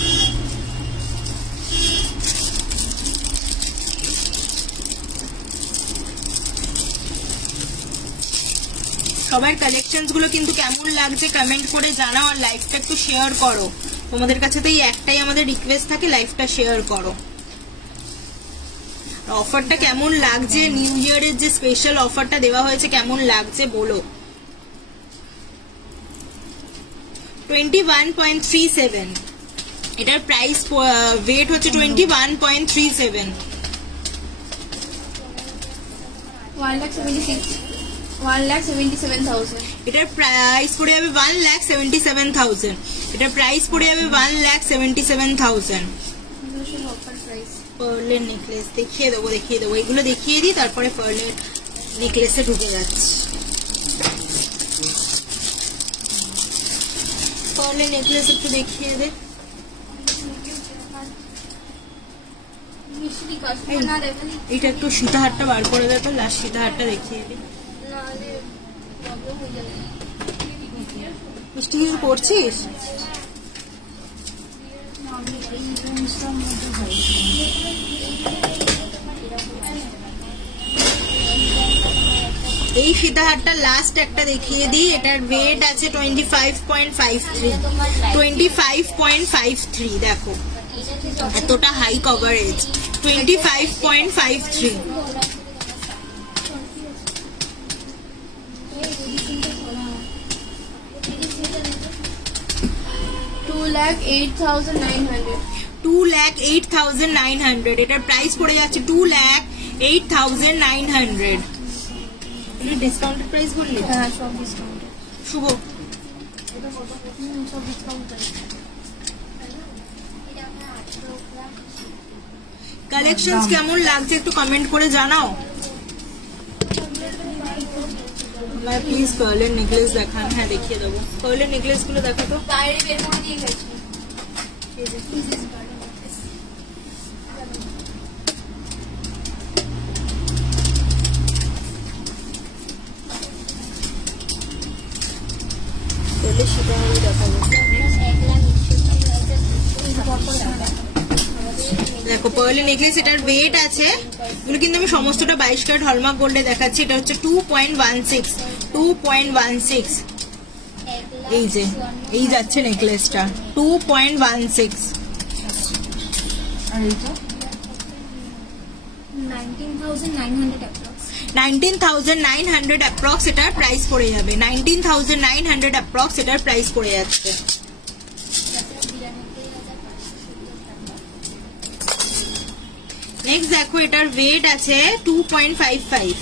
সবার কালেকশনস গুলো কিন্তু কেমন লাগছে কমেন্ট করে জানাও, আর লাইভটা একটু শেয়ার করো। তোমাদের কাছে তো এই একটাই আমাদের রিকোয়েস্ট থাকে, লাইভটা শেয়ার করো। অফারটা কেমন লাগছে, নিউ ইয়ারের যে স্পেশাল অফারটা দেওয়া হয়েছে কেমন লাগছে বলো। 21.37, এটার প্রাইস ওয়েট হচ্ছে 21.37। 1,77,000 এটার প্রাইস পড়ে যাবে 1,77,000। এটার প্রাইস পড়ে যাবে 1,77,000। Offer price. পার্লের নেকলেস দেখিয়ে দেবো এগুলো দেখিয়ে দিই, তারপরে পার্লের নেকলেসে ঢুকে যাচ্ছে। পার্লের নেকলেস একটু দেখিয়ে দে। এটা একটু সীতাহারটা বার করে দেয় তো, লাস্ট সীতাহারটা দেখিয়ে দিই। মিষ্টি কিছু করছিস? এই সীতাহারটা লাস্ট একটা দেখিয়ে দিই। এটার ওয়েট আছে 25.53। দেখো এতটা হাই কভারেজ, 25.53। $2,08,900। এটার প্রাইস পড়ে যাচ্ছে 2,08,900। ডিসকাউন্টেড প্রাইস বললি? হ্যাঁ, সব ডিসকাউন্ট। শুভ সব ডিসকাউন্ট। কালেকশনস কেমন লাগছে একটু কমেন্ট করে জানাও। আমার প্লিজ পার্লের নেকলেস দেখান। হ্যাঁ দেখিয়ে দেবো, পার্লের নেকলেস গুলো দেখো তো। বাইরে বের করে দিয়ে গেছি। পার্লের সীতাহারই দেখাবো। দেখো পার্লের নেকলেস, এটার ওয়েট আছে, এগুলো কিন্তু আমি সমস্তটা 22 ক্যারেট হলমার্ক গোল্ডে দেখাচ্ছি। এটা হচ্ছে 2.16। এই যে এই যাচ্ছে নেকলেসটা 2.16। আর এইটা 19,900 অ্যাপ্রক্স এটার প্রাইস পড়ে যাবে। 19,900 অ্যাপ্রক্স এটার প্রাইস পড়ে যাচ্ছে। নেক্সট দেখো এটার ওয়েট আছে 2.55।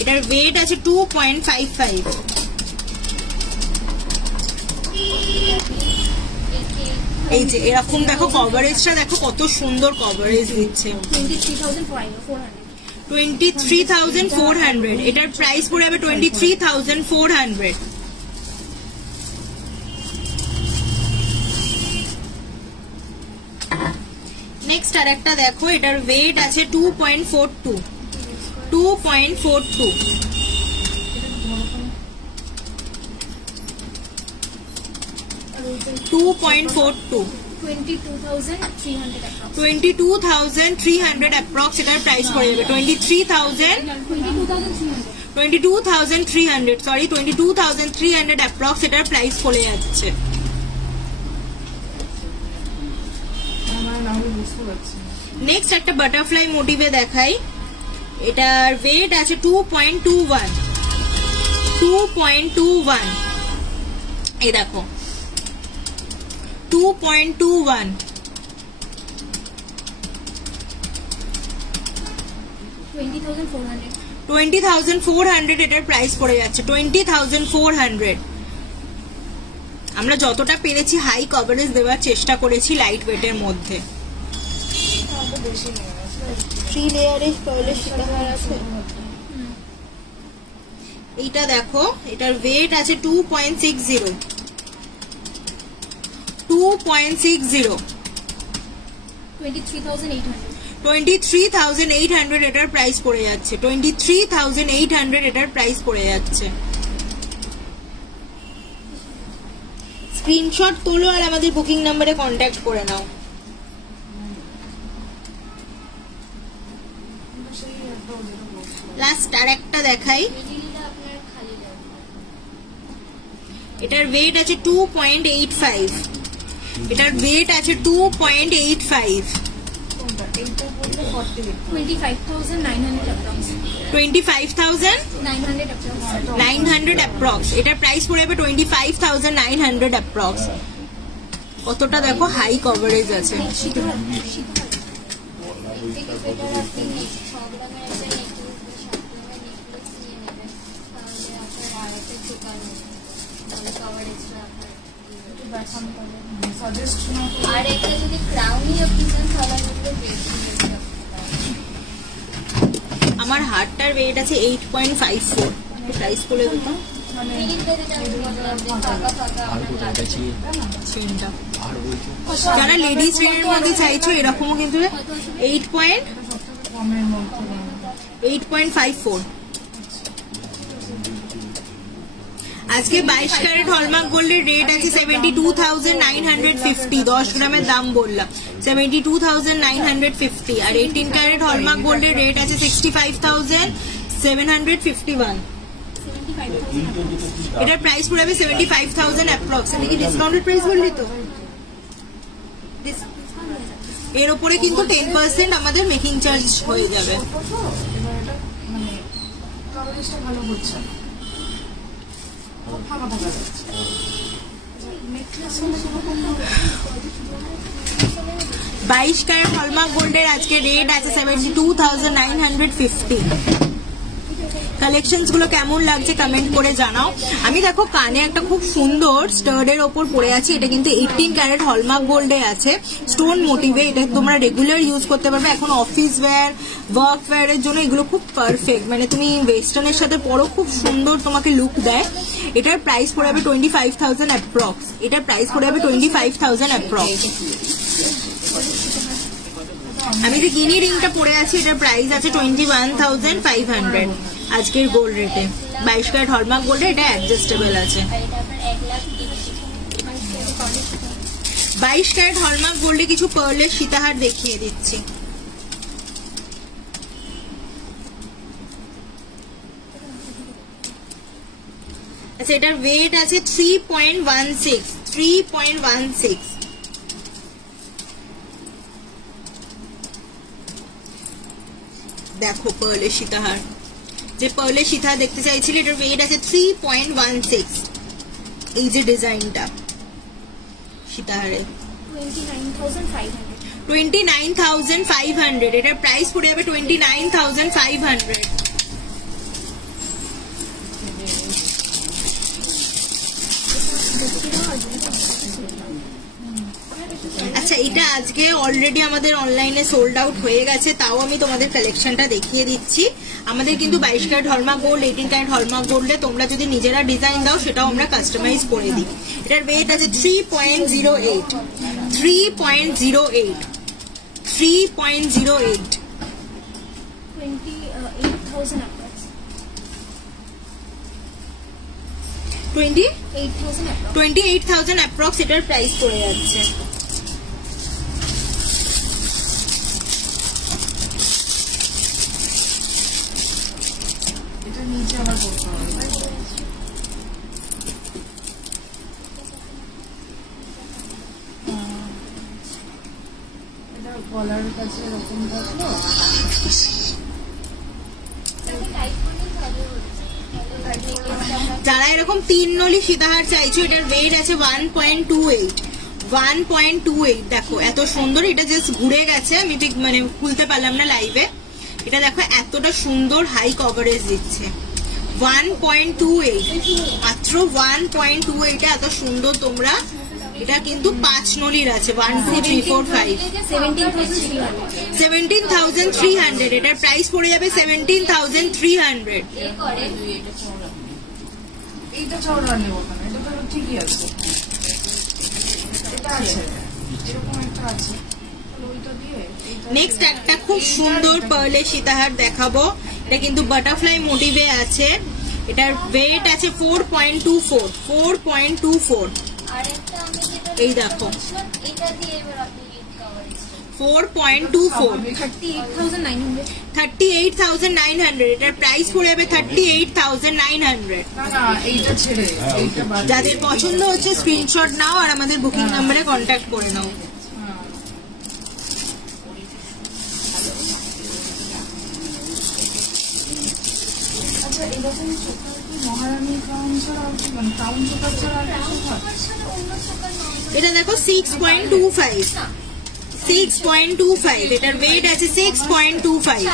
এটার ওয়েট আছে 2.55। এই যে এরকম দেখো কভারেজটা দেখো কত সুন্দর কভারেজ দিচ্ছে। 23,400 এটার প্রাইস পড়ে যাবে 23,400। নেক্সট আর একটা দেখো, এটার ওয়েট আছে 2.42 2.42 22,300 অ্যাপ্রক্স এটার প্রাইস পড়ে যাবে 22,300 অ্যাপ্রক্স এটার প্রাইস পড়ে যাচ্ছে। নেক্সট একটা বাটারফ্লাই মোটিভে দেখাই, এটার ওয়েট আছে 2.21 এই দেখো 2.21 20,400 এটার প্রাইস পড়ে যাচ্ছে 20,400। আমরা যতটা পেরেছি হাই কভারেজ দেওয়ার চেষ্টা করেছি লাইট ওয়েটের মধ্যে। 3 লেয়ারে পলিশ আছে। এইটা দেখো, এটার ওয়েট আছে 2.60 23,800 এটার প্রাইস পড়ে যাচ্ছে 23,800 এটার প্রাইস পড়ে যাচ্ছে। স্ক্রিনশট তোলো আর আমাদের বুকিং নাম্বারে কন্ট্যাক্ট করে নাও। লাস্ট আর একটা দেখাই, এটার ওয়েট আছে 2.85 এটার ওয়েট আছে 2.85 25,900 অ্যাপ্রক্স এটার প্রাইস পড়ে যাবে 25,900 অ্যাপ্রক্স। কতটা দেখো হাই কভারেজ আছে। আমার হারটার ওয়েট আছে 8.54 প্রাইস বলে দিতাম। যারা লেডিস ট্রেনের মধ্যে চাইছো এরকমও কিন্তু 8.54। আজকে 22 ক্যারেট হলমার্ক গোল্ডের রেট আছে 72,950 10 গ্রামের দাম বললাম 72,950 আর 18 ক্যারেট হলমার্ক গোল্ডের রেট আছে 65,751 এটার প্রাইস পড়ে যাবে 75,000 অ্যাপ্রক্স। এটা কি ডিসকাউন্টেড প্রাইস বললি তো? এর উপরে কিন্তু 10% আমাদের মেকিং চার্জ হয়ে যাবে। ভালো হচ্ছে 22 ক্যারেট হলমার্ক গোল্ডের আজকে রেট আছে 72,950। কালেকশনস গুলো কেমন লাগছে কমেন্ট করে জানাও। আমি দেখো কানে একটা খুব সুন্দর স্টার্ডের ওপর পরে আছি, এটা কিন্তু 18 ক্যারেট হলমার্ক গোল্ডে আছে স্টোন মোটিভে। এটা তোমরা রেগুলার ইউজ করতে পারবে, এখন অফিস ওয়্যার ওয়ার্ক ওয়্যারের জন্য এগুলো খুব পারফেক্ট, মানে তুমি ওয়েস্টার্নের সাথে পরো খুব সুন্দর তোমাকে লুক দেয়। এটার প্রাইস পড়ে যাবে 25,000 অ্যাপ্রক্স। এটার প্রাইস পড়ে যাবে 25,000 অ্যাপ্রক্স। আমি যে গিনি রিংটা পরে আছি এটার প্রাইস আছে 21,500 আজকের গোল্ড রেটে। 22 ক্যারেট হলমার্ক গোল্ডে এটা অ্যাডজাস্টেবল আছে। 22 ক্যারেট হলমার্ক গোল্ডে কিছু পার্লের সীতাহার দেখিয়ে দিচ্ছি। আচ্ছা, এটার ওয়েট আছে 3.16 দেখো পার্লের সীতাহার, যে পার্লের সীতাহার দেখতে চাইছিলি এটার ওয়েট আছে 3.16। এই যে ডিজাইনটা সীতাহারে 29,500 এটার প্রাইস পড়ে যাবে 29,500। আজকে অলরেডি আমাদের অনলাইনে সোল্ড আউট হয়ে গেছে, তাও আমি তোমাদের কালেকশনটা দেখিয়ে দিচ্ছি। আমাদের কিন্তু 22 carat hallmark gold, 18 carat hallmark গোল্ডে তোমরা যদি নিজেরা ডিজাইন দাও সেটাও আমরা কাস্টমাইজ করে দিই। এটার ওয়েট আছে 3.08, 3.08, 3.08, 28,000 approx. 28,000 অ্যাপ্রক্স এটার প্রাইস পড়ে যাচ্ছে। এটা নিচে আবার করতে হবে, তাই তো? এটা গলার কাছে এরকম থাকলো। যারা এরকম 3 নলি সীতাহার চাইছো, এটার ওয়েট আছে 1.28, 1.28। দেখো এত সুন্দর, এটা জাস্ট ঘুরে গেছে, আমি ঠিক মানে খুলতে পারলাম না লাইভে। এটা দেখো এতটা সুন্দর হাই কভারেজ দিচ্ছে, 1.28, মাত্র 1.28 এত সুন্দর। তোমরা এটা কিন্তু 5 নলির আছে, 1 2 3 4 5, 17,300। এটার প্রাইস পড়ে যাবে 17,300। এইটা চওড়া নেবো কেন? এটা তো ঠিকই আছে, এটা আছে, এরকম একটা আছে, তাহলে ওইটা দিয়ে এইটা। নেক্সট একটা খুব সুন্দর পার্লের সীতাহার দেখাবো। এটা কিন্তু বাটারফ্লাই মোটিভে আছে। এটার ওয়েট আছে 4.24, 4.24। এই দেখো 4.24, 38,900। এটার প্রাইস পড়ে যাবে 38,900। না না, এইটা ছেড়ে এইটা বাদ। যাদের পছন্দ হচ্ছে স্ক্রিনশট নাও আর আমাদের বুকিং নাম্বারে কন্ট্যাক্ট করে নাও। আচ্ছা, এরকম চোখা কি মহারানী ক্রাউন ছাড়া আর কি, মানে ক্রাউন চোখা ছাড়া আর কিছু হয়? এটা দেখো 6.25, 6.25। এটার ওয়েট আছে 6.25।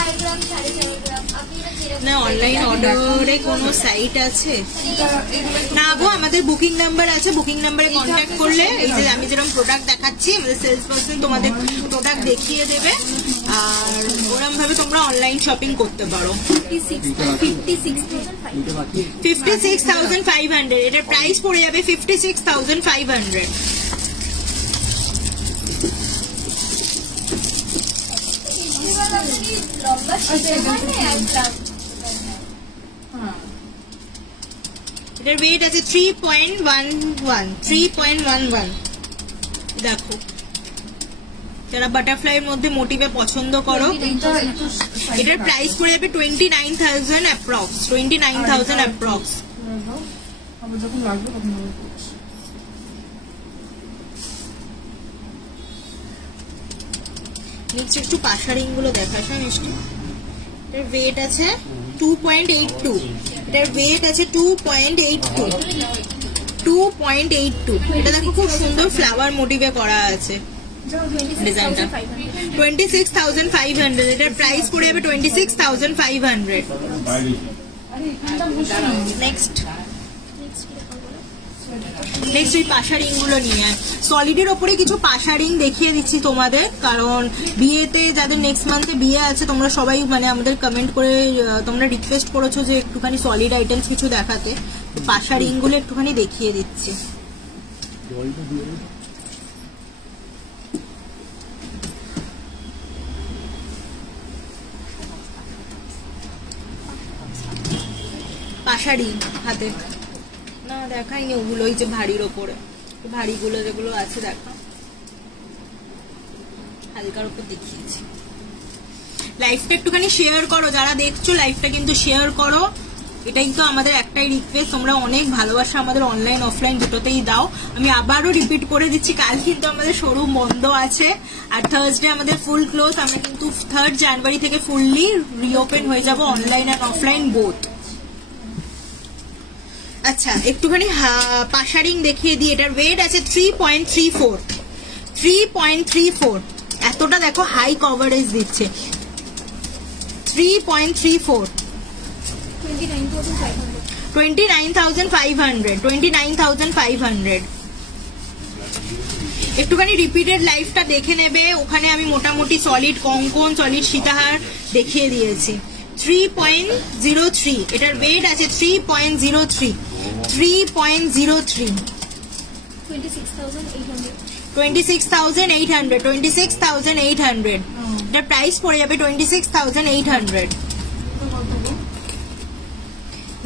না অনলাইন অর্ডারে কোনো সাইট আছে না গো, আমাদের বুকিং নাম্বার আছে। বুকিং নাম্বারে কন্ট্যাক্ট করলে এই যে আমি যেরকম প্রোডাক্ট দেখাচ্ছি, আমাদের সেলস পার্সন তোমাদের প্রোডাক্ট দেখিয়ে দেবে, আর ওরকম ভাবে তোমরা অনলাইন শপিং করতে পারো। 56,500। এটার প্রাইস পড়ে যাবে 56,500। এটার ওয়েট আছে 3.11, 3.11। দেখো যারা বাটারফ্লাইয়ের মধ্যে মোটিভে পছন্দ করো, এটার প্রাইস পড়ে যাবে 29,000 অ্যাপ্রক্স, 29,000 অ্যাপ্রক্স। আবার যখন লাগবে তখন আবার করছি। নিচে একটু পাশারিং গুলো দেখাস মিষ্টি। এটার ওয়েট আছে 2.82, এটার ওয়েট আছে 2.82, 2.82। এটা দেখো খুব সুন্দর ফ্লাওয়ার মোটিভে করা আছে ডিজাইনটা। 26,500। এটার প্রাইস পড়ে যাবে 26,500। নেক্সট ওই পাশারিং গুলো নিয়ে সলিডের ওপরে কিছু পাশারিং দেখিয়ে দিচ্ছি তোমাদের, কারণ বিয়েতে যাদের নেক্সট মান্থে বিয়ে আছে তোমরা সবাই মানে আমাদের কমেন্ট করে তোমরা রিকোয়েস্ট করেছো যে একটুখানি সলিড আইটেমস কিছু দেখাতে। পাশারিং গুলো একটুখানি দেখিয়ে দিচ্ছি। পাশারি হাতে না দেখাইনি ওগুলো, ওই যে ভারীর ওপরে, ভারীগুলো যেগুলো আছে দেখা, হালকার উপর দেখিয়েছি। লাইভটা একটুখানি শেয়ার করো, যারা দেখছো লাইভটা কিন্তু শেয়ার করো। এটাই তো আমাদের একটাই রিকোয়েস্ট, তোমরা অনেক ভালোবাসা আমাদের অনলাইন অফলাইন দুটোতেই দাও। আমি আবারও রিপিট করে দিচ্ছি, কাল কিন্তু আমাদের শোরুম বন্ধ আছে আর থার্সডে আমাদের ফুল ক্লোজ। আমরা কিন্তু 3rd জানুয়ারি থেকে ফুললি রিওপেন হয়ে যাব অনলাইন আর অফলাইন বোথ। আচ্ছা একটুখানি পাশারিং দেখিয়ে দিই। এটার ওয়েট আছে 3.34, 3.34। এতটা দেখো হাই কভারেজ দিচ্ছে, 3.34, 29,500, 29,500। একটুখানি রিপিটেড লাইভটা দেখে নেবে, ওখানে আমি মোটামুটি সলিড কঙ্কন, সলিড সীতাহার দেখিয়ে দিয়েছি। 3.03, এটার ওয়েট আছে 3.03, 3.03, 26,800, 26,800, এটার প্রাইস পড়ে যাবে 26,800।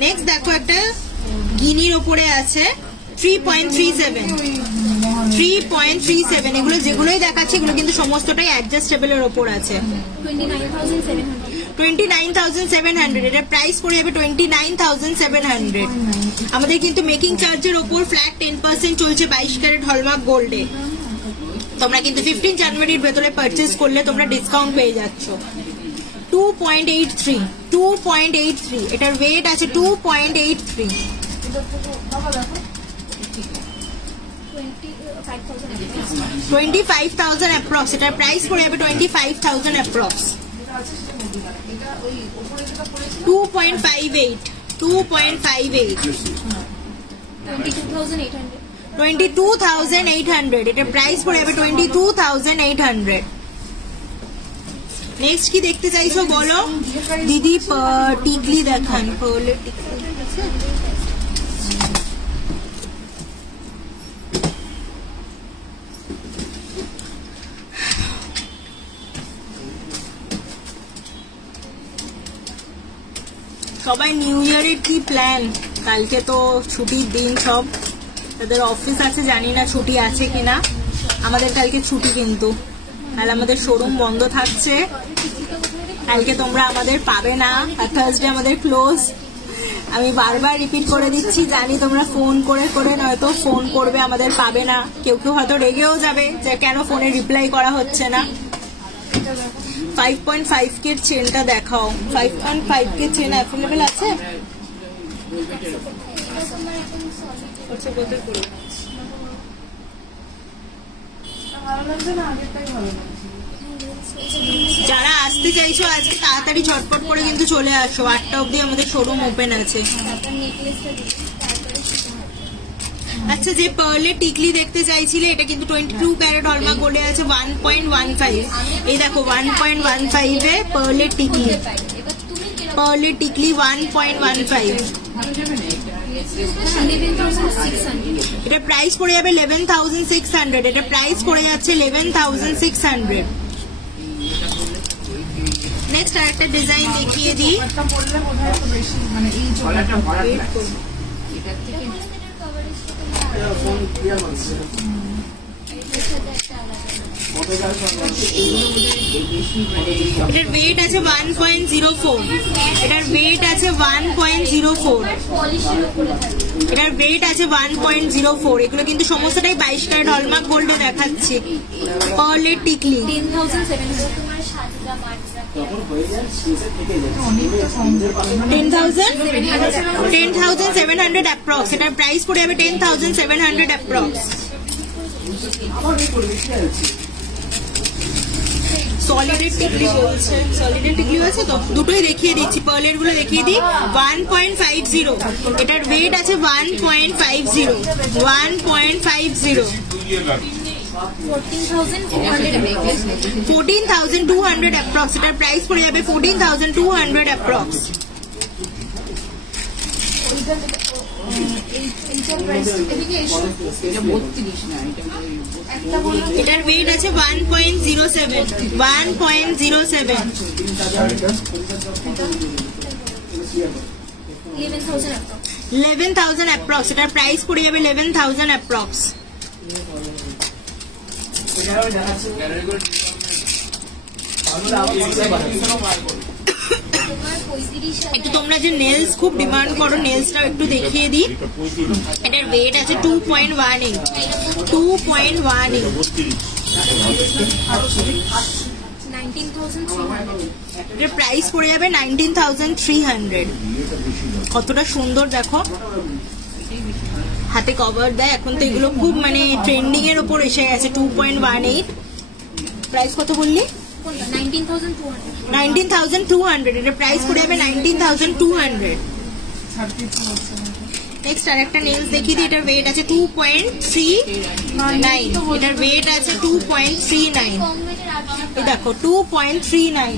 নেক্সট দেখো একটা গিনির ওপরে আছে 3.37, 3.37, এগুলো যেগুলোই দেখাচ্ছে এগুলো কিন্তু সমস্তটাই অ্যাডজাস্টেবলের ওপর আছে। 29,700, এটার প্রাইস পড়ে যাবে 29,700। আমাদের কিন্তু মেকিং চার্জের ওপর ফ্ল্যাট 10% চলছে 22 ক্যারেট হলমার্ক গোল্ডে। তোমরা কিন্তু 15 জানুয়ারির ভেতরে পারচেস করলে তোমরা ডিসকাউন্ট পেয়ে যাচ্ছ। 2.83, 2.83, এটার ওয়েট আছে 2.83, 25,000 অ্যাপ্রক্স, এটার প্রাইস পড়ে যাবে 25,000 অ্যাপ্রক্স। 2.58, 2.58, 22,800, এটার প্রাইস পড়ে যাবে 22,800। নেক্সট কি দেখতে চাইছো বলো দিদি? টিকলি দেখান, পার্লের টিকলি। সবাই নিউ ইয়ারের কি প্ল্যান? কালকে তো ছুটির দিন, সব তাদের অফিস আছে, জানি না ছুটি আছে কিনা। আমাদের কালকে ছুটি, কিন্তু কাল আমাদের শোরুম বন্ধ থাকছে। কালকে তোমরা আমাদের পাবে না, আর থার্সডে আমাদের ক্লোজ। আমি বারবার রিপিট করে দিচ্ছি, জানি তোমরা ফোন করে করে নয়তো ফোন করবে, আমাদের পাবে না। কেউ কেউ হয়তো রেগেও যাবে যে কেন ফোনে রিপ্লাই করা হচ্ছে না। 5.5 কে চেনটা দেখাও। 5.5 কে চেন অ্যাভেলেবেল আছে? যারা আসতে চাইছো আজকে তাড়াতাড়ি ঝটপট করে কিন্তু চলে আসো, 8টা অবধি আমাদের শোরুম ওপেন আছে। আচ্ছা, যে পার্লের টিকলি দেখতে চাইছিলে, এটা কিন্তু 22 ক্যারেট হলমার্ক গোল্ডে আছে 1.15। এই দেখো 1.15 এ পার্লের টিকলি, পার্লের টিকলি 1.15। এটা প্রাইস পড়ে যাবে 11,600, এটা প্রাইস পড়ে যাচ্ছে 11,600। নেক্সট আরেকটা ডিজাইন দেখিয়ে দিই। এটার ওয়েট আছে 1.04, এটার ওয়েট আছে 1.04, এটার ওয়েট আছে 1.04। এগুলো কিন্তু সমস্তটাই 22 ক্যারেট হলমার্ক গোল্ডে দেখাচ্ছে। পার্লের টিকলি 10,700 অ্যাপ্রক্স, এটার প্রাইস পড়ে যাবে 10,700 অ্যাপ্রক্স। সলিডের টিকলি বলছে, সলিডের টিকলি আছে তো, দুটোই দেখিয়ে দিচ্ছি। পার্লের গুলো দেখিয়ে দিই। 1.50, এটার ওয়েট আছে 1.50, 1.50। 14,200 অ্যাপ্রক্স, এটার প্রাইস পড়ে যাবে 14,200 অ্যাপ্রক্স। এটার ওয়েট আছে 1.07, 1.07। 11,000 অ্যাপ্রক্স, এটার প্রাইস পড়ে যাবে 11,000 অ্যাপ্রক্স। একটু তোমরা যে নেলস খুব ডিমান্ড করো, নেলসটাও একটু দেখিয়ে দিই। এটার ওয়েট আছে 2.18, 2.18। এটার প্রাইস পড়ে যাবে 19,300। কতটা সুন্দর দেখো, হাতে কভার দেয়। এখন তো এগুলো খুব মানে ট্রেন্ডিং এর উপর এসে গেছে। 2.18, প্রাইস কত বললি? 19,200। এটার প্রাইস পড়ে যাবে 19,200। নেক্সট আরেকটা নেলস দেখিয়ে দিই। এটার ওয়েট আছে 2.39, এটার ওয়েট আছে 2.39। এই দেখো 2.39,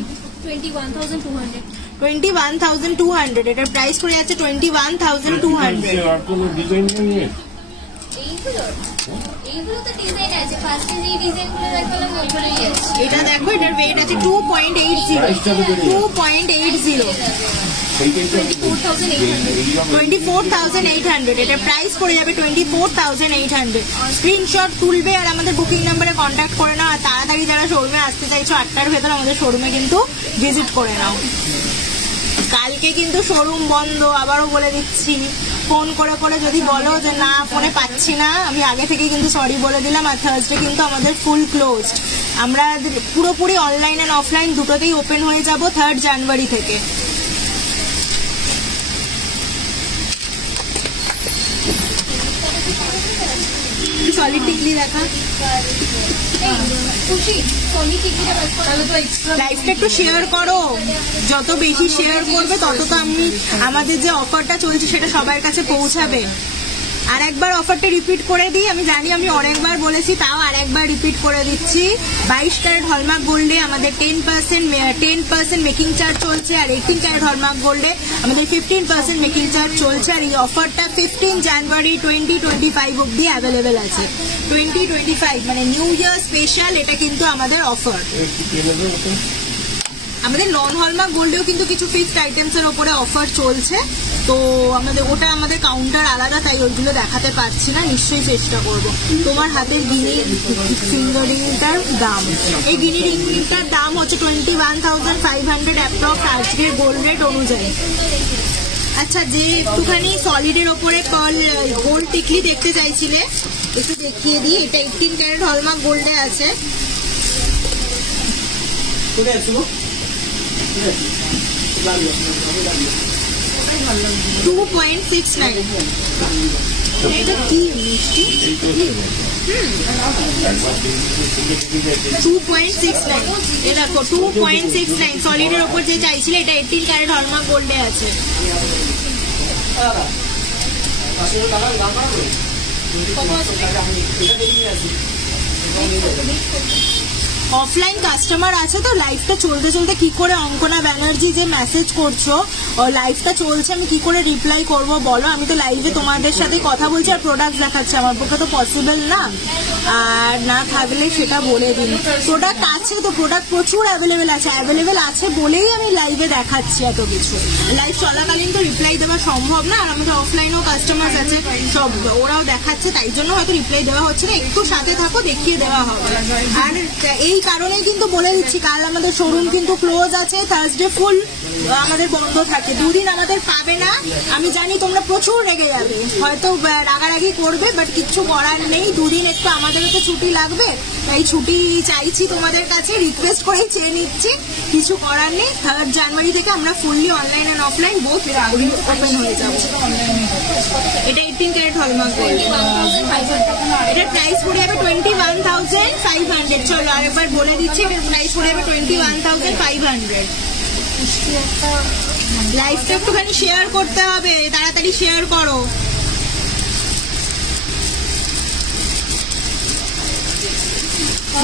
21,200। এটার প্রাইস পড়ে যাচ্ছে 21,200। এটা দেখো, এটার ওয়েট আছে 2.80, 24,800। এটার প্রাইস পড়ে যাবে 24,800। স্ক্রিনশট তুলবে আর আমাদের বুকিং নাম্বারে কন্ট্যাক্ট করে নাও। আর তাড়াতাড়ি যারা শোরুমে আসতে চাইছো 8টার ভেতর আমাদের শোরুমে কিন্তু ভিজিট করে নাও। কালকে কিন্তু শোরুম বন্ধ, আবারও বলে দিচ্ছি। ফোন করে করে যদি বলো যে না ফোনে পাচ্ছি না, আমি আগে থেকে কিন্তু সরি বলে দিলাম। আর থার্সডে কিন্তু আমাদের ফুল ক্লোজড। আমরা পুরোপুরি অনলাইন অ্যান্ড অফলাইন দুটোতেই ওপেন হয়ে যাব 3rd জানুয়ারি থেকে। সলিড টিকলি দেখা, লাইফটা একটু শেয়ার করো। যত বেশি শেয়ার করবে তত তো আমাদের যে অফারটা চলছে সেটা সবার কাছে পৌঁছাবে। আর একবার অফারটা রিপিট করে দিই, আমি জানি আমি অনেকবার বলেছি, তাও আর একবার রিপিট করে দিচ্ছি। 22 ক্যারেট হলমার্ক গোল্ডে আমাদের 10% মেকিং চার্জ চলছে। আর 18 ক্যারেট হলমার্ক গোল্ডে আমাদের 15% মেকিং চার্জ চলছে। আর এই অফারটা 15 জানুয়ারি 2025 অব্দি অ্যাভেলেবেল আছে। 2025 মানে নিউ ইয়ার স্পেশাল, এটা কিন্তু আমাদের অফার। আমাদের নন হলমার্ক গোল্ডেও কিন্তু কিছু ফিক্সড আইটেমস এর উপরে অফার চলছে। তো ওটা আমাদের কাউন্টার আলাদা, তাই ওইগুলো দেখাতে পারছি না। নিশ্চয়ই চেষ্টা করব। তোমার হাতের গিনি ফিঙ্গার রিংটার দাম, এই গিনি রিংটার দাম হচ্ছে 21,500 অ্যাপ্রক্স আজকের গোল্ড রেট অনুযায়ী। আচ্ছা, যে একটুখানি সলিডের ওপরে গোল্ড টিকলি দেখতে চাইছিলে, একটু দেখিয়ে দিই। এটা 18 ক্যারেট হলমার্ক গোল্ডে আছে। 2.69। এটা কি মিষ্টি? 2.69। এ দেখো 2.69 সলিডের ওপর যে চাইছিলে, এটা 18 ক্যারেট হলমার্ক গোল্ডে আছে। অফলাইন কাস্টমার আছে তো, লাইভটা চলতে চলতে কি করে অঙ্কনা ব্যানার্জি যে মেসেজ করছো, লাইভটা চলছে, আমি কি করে রিপ্লাই করব বলো? আমি তো লাইভে তোমাদের সাথে কথা বলছি আর প্রোডাক্ট দেখাচ্ছি, আমার পক্ষে তো পসিবল না। আর না থাকলে সেটা বলে দিন। প্রোডাক্ট আছে তো, প্রোডাক্ট প্রচুর অ্যাভেলেবেল আছে বলেই আমি লাইভে দেখাচ্ছি এত কিছু। লাইভ চলাকালীন তো রিপ্লাই দেওয়া সম্ভব না। আর আমাদের অফলাইনেও কাস্টমার আছে, সব ওরাও দেখাচ্ছে, তাই জন্য হয়তো রিপ্লাই দেওয়া হচ্ছে না। একটু সাথে থাকো, দেখিয়ে দেওয়া হবে। আর এই কারণেই কিন্তু বলে দিচ্ছি, কাল আমাদের শোরুম কিন্তু ক্লোজ আছে। থার্সডে ফুল আমাদের বন্ধ থাকে। দুদিন আমাদের পাবে না। আমি জানি তোমরা প্রচুর রেগে যাবে, হয়তো রাগারাগি করবে, বাট কিচ্ছু করার নেই। দুদিন একটু আমাদেরও তো ছুটি লাগবে, তাই ছুটি চাইছি তোমাদের কাছে, রিকোয়েস্ট করেই চেয়ে নিচ্ছি। কিছু করার নেই। 3rd জানুয়ারি থেকে আমরা fully online and offline both open হয়ে যাবো। এটা 18 ক্যারেট হলমার্ক গোল্ড। এটার প্রাইস পড়ে যাবে 21,500। চলো আরেকবার বলে দিচ্ছি, এটার প্রাইস পড়ে যাবে 21,500। লাইভটা একটুখানি শেয়ার করতে হবে, তাড়াতাড়ি শেয়ার করো।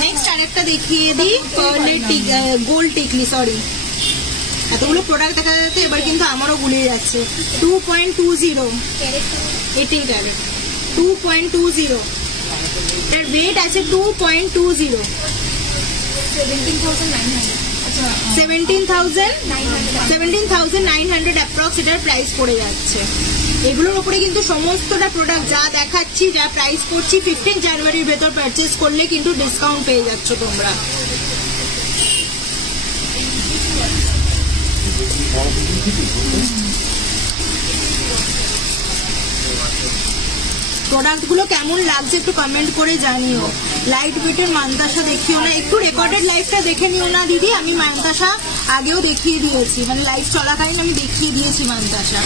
নেক্সট আরেকটা দেখিয়ে দিই, গোল্ড টিকলি। সরি, এতগুলো প্রোডাক্ট দেখা যাচ্ছে, এবার কিন্তু আমারও গুলিয়ে যাচ্ছে। 2.20 18 ক্যারেট 2.20। এর ওয়েট আছে 2.20। 17,900 অ্যাপ্রক্স এটার প্রাইস পড়ে যাচ্ছে। এগুলোর উপরে কিন্তু সমস্তটা প্রোডাক্ট যা দেখাচ্ছি, যা প্রাইস করছি, 15 জানুয়ারির ভেতর পারচেস করলে কিন্তু ডিসকাউন্ট পেয়ে যাচ্ছ তোমরা। প্রোডাক্টগুলো কেমন লাগছে একটু কমেন্ট করে জানিও। লাইট ওয়েটের মান্তাসা দেখিও না, একটু রেকর্ডেড লাইভটা দেখে নিও না দিদি। আমি মান্তাসা আগেও দেখিয়ে দিয়েছি, মানে লাইভ চলাকালীন আমি দেখিয়ে দিয়েছি মান্তাসা।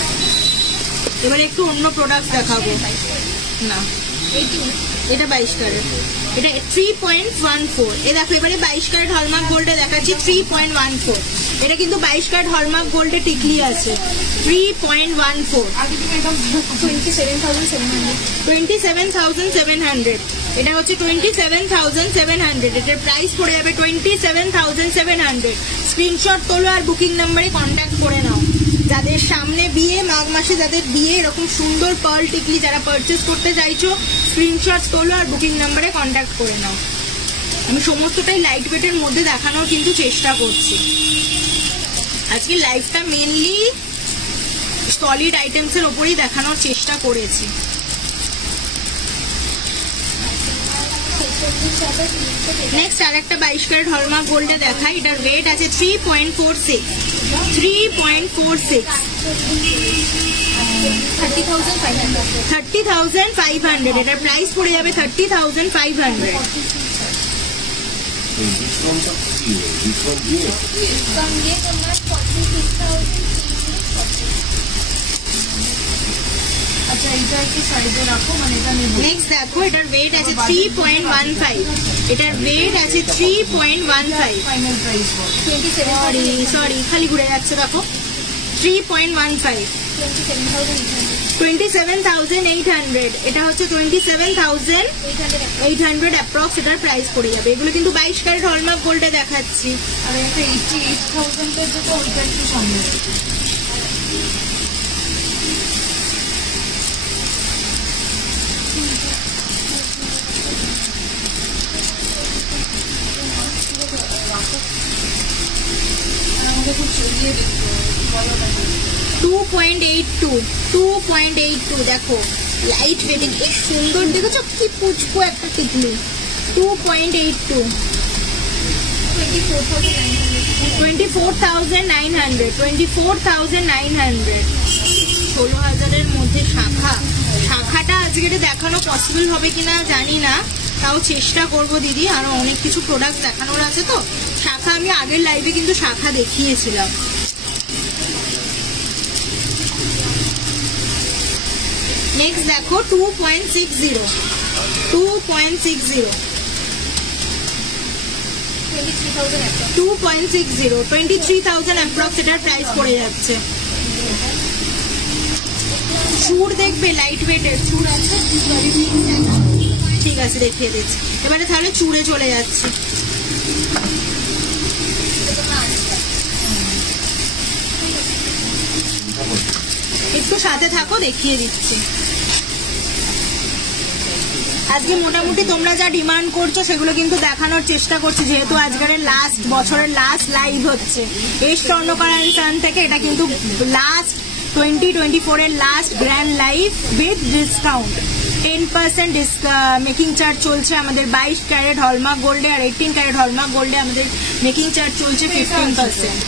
এবারে একটু অন্য প্রোডাক্ট দেখাবো। না, এটা 22 ক্যারেট। এটা 3.14। এ দেখো এবারে 22 ক্যারেট হলমার্ক গোল্ডে দেখাচ্ছি 3.14। এটা কিন্তু 22 ক্যারেট হলমার্ক গোল্ডে টিকলি আছে 3.14। 27,700। এটা হচ্ছে 27,700। এটার প্রাইস পড়ে যাবে 27,700। স্ক্রিনশট তোলো আর বুকিং নাম্বারে কন্ট্যাক্ট করে নাও। যাদের সামনে বিয়ে, মাঘ মাসে যাদের বিয়ে, এরকম সুন্দর পার্ল টিকলি যারা পারচেস করতে চাইছো স্ক্রিনশট তোলো আর বুকিং নাম্বারে কন্ট্যাক্ট করে নাও। আমি সমস্তটাই লাইট ওয়েটের মধ্যে দেখানোর কিন্তু চেষ্টা করছি। আজকে লাইভটা মেনলি সলিড আইটেমসের ওপরেই দেখানোর চেষ্টা করেছি। নেক্সট আর একটা 22 ক্যারেট হলমার্ক গোল্ডে দেখাই। এটার ওয়েট আছে 3.46। 30,500। এটার প্রাইস পড়ে যাবে 30,500। আচ্ছা এটা একটু সাইডে রাখো, মানে এটা নেব। নেক্সট দেখো এটার ওয়েট আছে 3.15। এটার ওয়েট আছে 3.15। ফাইনাল প্রাইস সরি খালি ঘুরে যাচ্ছে দেখো 3.15। 27,800। এটা হচ্ছে 27,800 অ্যাপ্রক্স এটার প্রাইস পড়ে যাবে। এগুলো কিন্তু 22 ক্যারেট হলমার্ক গোল্ডে দেখাচ্ছি। আর একটা 88,000 এর যেটা ওইটা একটু সামনে রাখো। আমাকে খুব চলিয়ে দেখতে ভালো লাগে। 2.82 দেখো লাইট ওয়েটে কি সুন্দর, দেখেছো কি পুচকো একটা টিকলি। 2.82। 24,900। 16,000-এর মধ্যে শাখাটা আজকে দেখানো পসিবল হবে কিনা জানি না, তাও চেষ্টা করব দিদি। আরো অনেক কিছু প্রোডাক্ট দেখানোর আছে তো। শাখা আমি আগের লাইভে কিন্তু শাখা দেখিয়েছিলাম। নেক্সট দেখো 2.60। 23,000 অ্যাপ্রক্স এটার প্রাইস পড়ে যাচ্ছে। চুর দেখবে লাইট ওয়েটের চুর আছে, ঠিক আছে দেখিয়ে দিচ্ছি। এবারে তাহলে চুড়ে চলে যাচ্ছে। একটু সাথে থাকো দেখিয়ে দিচ্ছি। আজকে মোটামুটি তোমরা যা ডিমান্ড করছো সেগুলো কিন্তু দেখানোর চেষ্টা করছি, যেহেতু আজকের লাস্ট বছরের লাস্ট লাইভ হচ্ছে এই স্বর্ণকরা সান থেকে। এটা কিন্তু লাস্ট 2024 এর last grand live with discount. 10% making charge চলছে আমাদের 22 ক্যারেট হলমার্ক গোল্ডে, আর 18 ক্যারেট হলমার্ক গোল্ডে আমাদের মেকিং চার্জ চলছে 15%।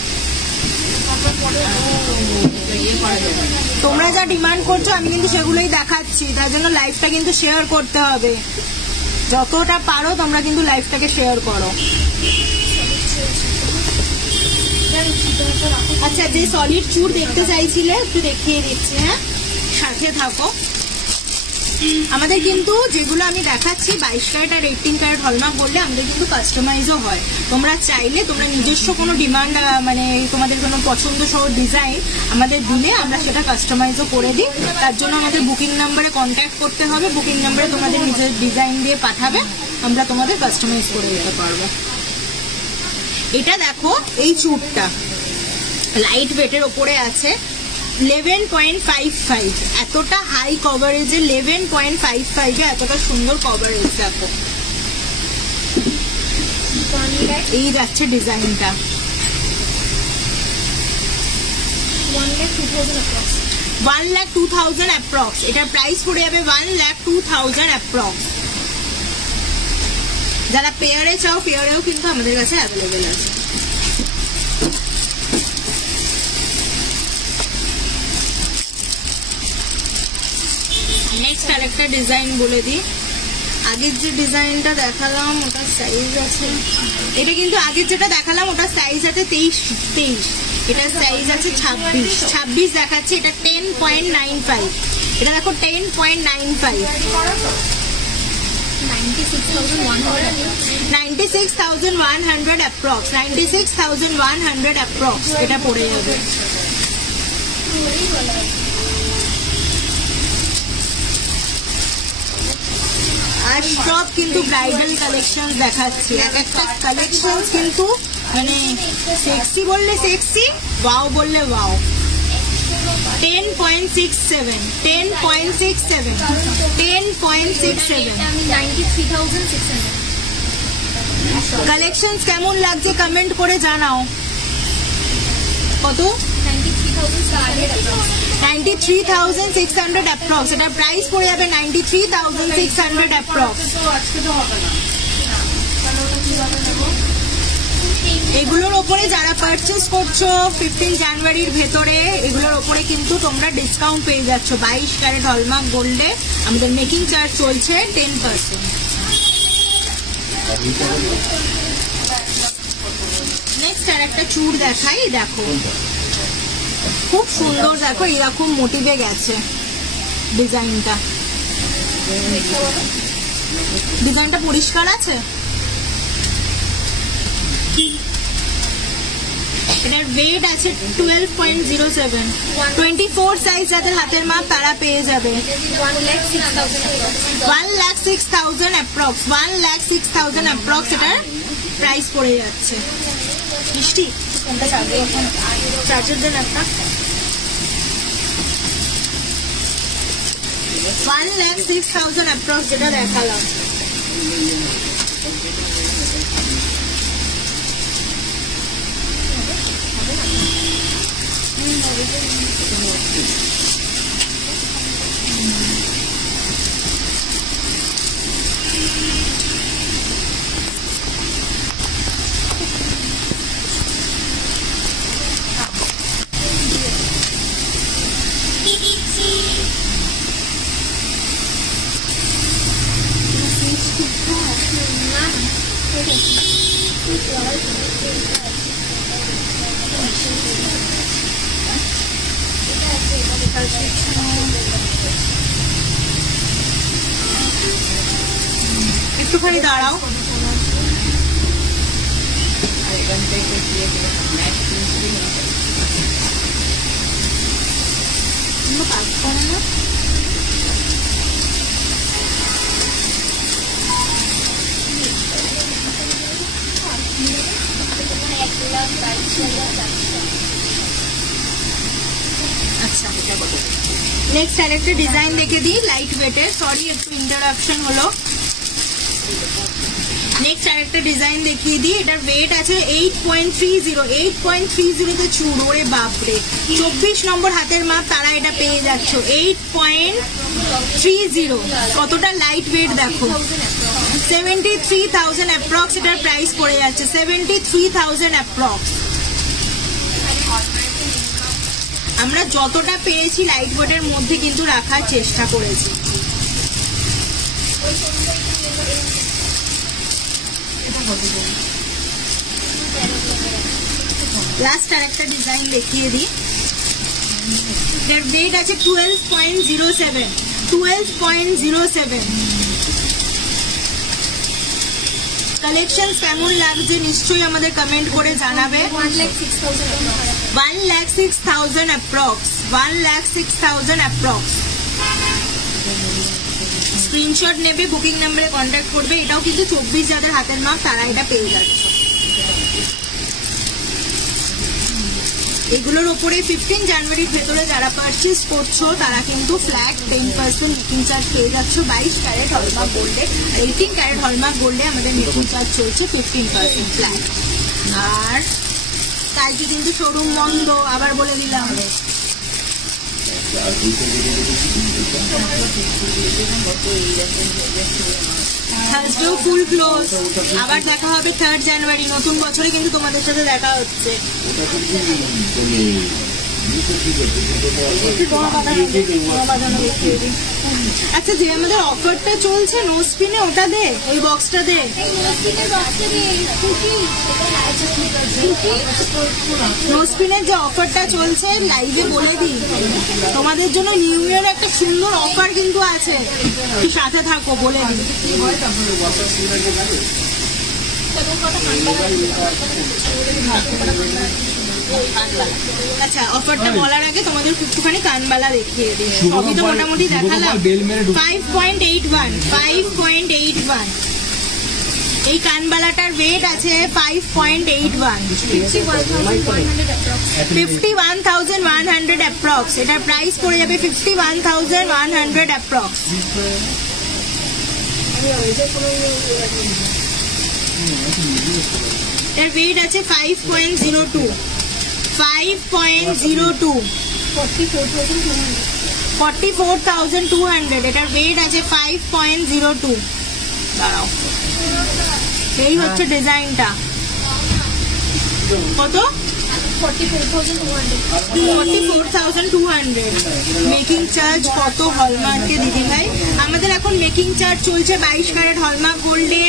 তোমরা যা ডিমান্ড করছো আমি কিন্তু সেগুলোই দেখাচ্ছি, তার জন্য লাইভটা কিন্তু শেয়ার করতে হবে। যতটা পারো তোমরা কিন্তু লাইভটাকে শেয়ার করো। আচ্ছা, যে সলিড চুর দেখতে চাইছিলে একটু দেখিয়ে দিচ্ছি, হ্যাঁ সাথে থাকো। আমাদের কিন্তু যেগুলো আমি দেখাচ্ছি 22 ক্যারেট আর 18 ক্যারেট হলমার্ক বললে আমাদের কিন্তু কাস্টমাইজও হয়। তোমরা চাইলে তোমরা নিজস্ব কোনো ডিমান্ড, মানে তোমাদের কোনো পছন্দ সহ ডিজাইন আমাদের দিলে আমরা সেটা কাস্টমাইজও করে দিই। তার জন্য আমাদের বুকিং নাম্বারে কন্ট্যাক্ট করতে হবে। বুকিং নাম্বারে তোমাদের নিজের ডিজাইন দিয়ে পাঠাবে, আমরা তোমাদের কাস্টমাইজ করে দিতে পারবো। এটা দেখো এই চুরটা লাইট ওয়েটের ওপরে আছে 11.55। এতটা হাই কভারেজে 11.55 এ এতটা সুন্দর কভারেজ দেখো। এই যাচ্ছে ডিজাইনটা 1,02,000 অ্যাপ্রক্স। এটার প্রাইস পড়ে যাবে 1,02,000 অ্যাপ্রক্স। যারা পেয়ারে চাও পেয়ারেও কিন্তু আমাদের কাছে অ্যাভেলেবেল আছে। নেক্সট আরেকটা ডিজাইন বলে দিই। আগের যে ডিজাইনটা দেখালাম ওটার সাইজ আছে, এটা কিন্তু আগের যেটা দেখালাম ওটার সাইজ আছে 23। এটার সাইজ আছে 26 দেখাচ্ছে। এটা 10.95। এটা দেখো 10.95। 96,100 অ্যাপ্রক্স, 96,100 অ্যাপ্রক্স এটা পড়ে যাবে। আর সব কিন্তু ব্রাইডাল কালেকশন দেখাচ্ছি, এক একটা কালেকশন কিন্তু মানে সেক্সি বললে সেক্সি, ওয়াও বললে ওয়াও। 10.67, 10.67, 10.67। কালেকশন কেমন লাগছে কমেন্ট করে জানাও। কত? 93,600 অ্যাপ্রক্স, এটা প্রাইস পড়ে যাবে 93,600 অ্যাপ্রক্স। এগুলোর ওপরে যারা পারচেস করছো 15 জানুয়ারির ভেতরে, এগুলোর ওপরে কিন্তু তোমরা ডিসকাউন্ট পেয়ে যাচ্ছ। 22 ক্যারেট হলমার্ক গোল্ডে আমাদের মেকিং চার্জ চলছে 10%। নেক্সট আর একটা চুড় দেখাই, দেখো খুব সুন্দর, দেখো এরকম মোটিভে গেছে ডিজাইনটা। ডিজাইনটা পরিষ্কার আছে। এটার ওয়েট আছে 12.07, 24 সাইজ যাদের হাতের মাপ তারা পেয়ে যাবে 1,06,000 অ্যাপ্রক্স, 1,06,000 অ্যাপ্রক্স এটার প্রাইস পড়ে যাচ্ছে। মিষ্টি কোনটা চার্জে, চার্জের দেন একটা। 1,06,000 অ্যাপ্রক্স যেটা দেখালাম। একটুখানি দাঁড়াও। কাজ করে না আচ্ছা। নেক্সট আরেকটা ডিজাইন দেখে দিই লাইট ওয়েটের, সরি একটু ইন্টারাপশন হলো। নেক্সট আরেকটা ডিজাইন দেখিয়ে দিই, এটার ওয়েট আছে 8.30, 8.30 চুড়। ওরে বাপরে, 24 নম্বর হাতের মাপ তারা এটা পেয়ে যাচ্ছ 8.30। কতটা লাইট ওয়েট দেখো। 73,000 অ্যাপ্রক্স এটার প্রাইস পড়ে যাচ্ছে, 73,000 অ্যাপ্রক্স। আমরা যতটা পেরেছি লাইট ওয়েটের মধ্যে কিন্তু রাখার চেষ্টা করেছি। লাস্ট আর একটা ডিজাইন দেখিয়ে দিই, এর ওয়েট আছে 12.07, 12.07। কালেকশন কেমন লাগছে নিশ্চয়ই আমাদের কমেন্ট করে জানাবে। 1,06,000 অ্যাপ্রক্স, 1,06,000 অ্যাপ্রক্স। স্ক্রিনশট নেবে, বুকিং নাম্বারে কন্ট্যাক্ট করবে। এটাও কিন্তু 24 যাদের হাতের মাপ তারা এটা পেয়ে যাচ্ছে। এগুলোর ওপরে 15 জানুয়ারির ভেতরে যারা পারচেস করছো তারা কিন্তু ফ্ল্যাট 10% মেকিং চার্জ পেয়ে যাচ্ছ 22 ক্যারেট হলমার্ক গোল্ডে। আর 18 ক্যারেট হলমার্ক গোল্ডে আমাদের মেকিং চার্জ চলছে 15% ফ্ল্যাট। আর কালকে কিন্তু শোরুম বন্ধ, আবার বলে দিলাম। থার্সডেও ফুল ক্লোজ। আবার দেখা হবে 3rd জানুয়ারি, নতুন বছরে কিন্তু তোমাদের সাথে দেখা হচ্ছে। আচ্ছা, যে আমাদের অফারটা চলছে নো স্পিনে, ওটা দে, ওই বক্সটা দে। নো স্পিনের যে অফারটা চলছে লাইভে বলে দিই, তোমাদের জন্য নিউ ইয়ার একটা সুন্দর অফার কিন্তু আছে, সাথে থাকো বলে দিই। আচ্ছা, অফারটা বলার আগে তোমাদের একটুখানি কানবালা দেখিয়ে দিই। সবই তো মোটামুটি দেখালাম। 5.81 এই কানবালাটার ওয়েট আছে 5.81, 51,100 অ্যাপ্রক্স। এটার প্রাইস পড়ে যাবে 51,100 অ্যাপ্রক্স। এর ওয়েট আছে 5.02, 44,200। এটার ওয়েট আছে 5.02। দাঁড়াও, এই হচ্ছে ডিজাইনটা। কত? 44,200। মেকিং চার্জ কত হলমার্কে দিদি ভাই? আমাদের এখন মেকিং চার্জ চলছে 22 ক্যারেট হলমার্ক গোল্ডে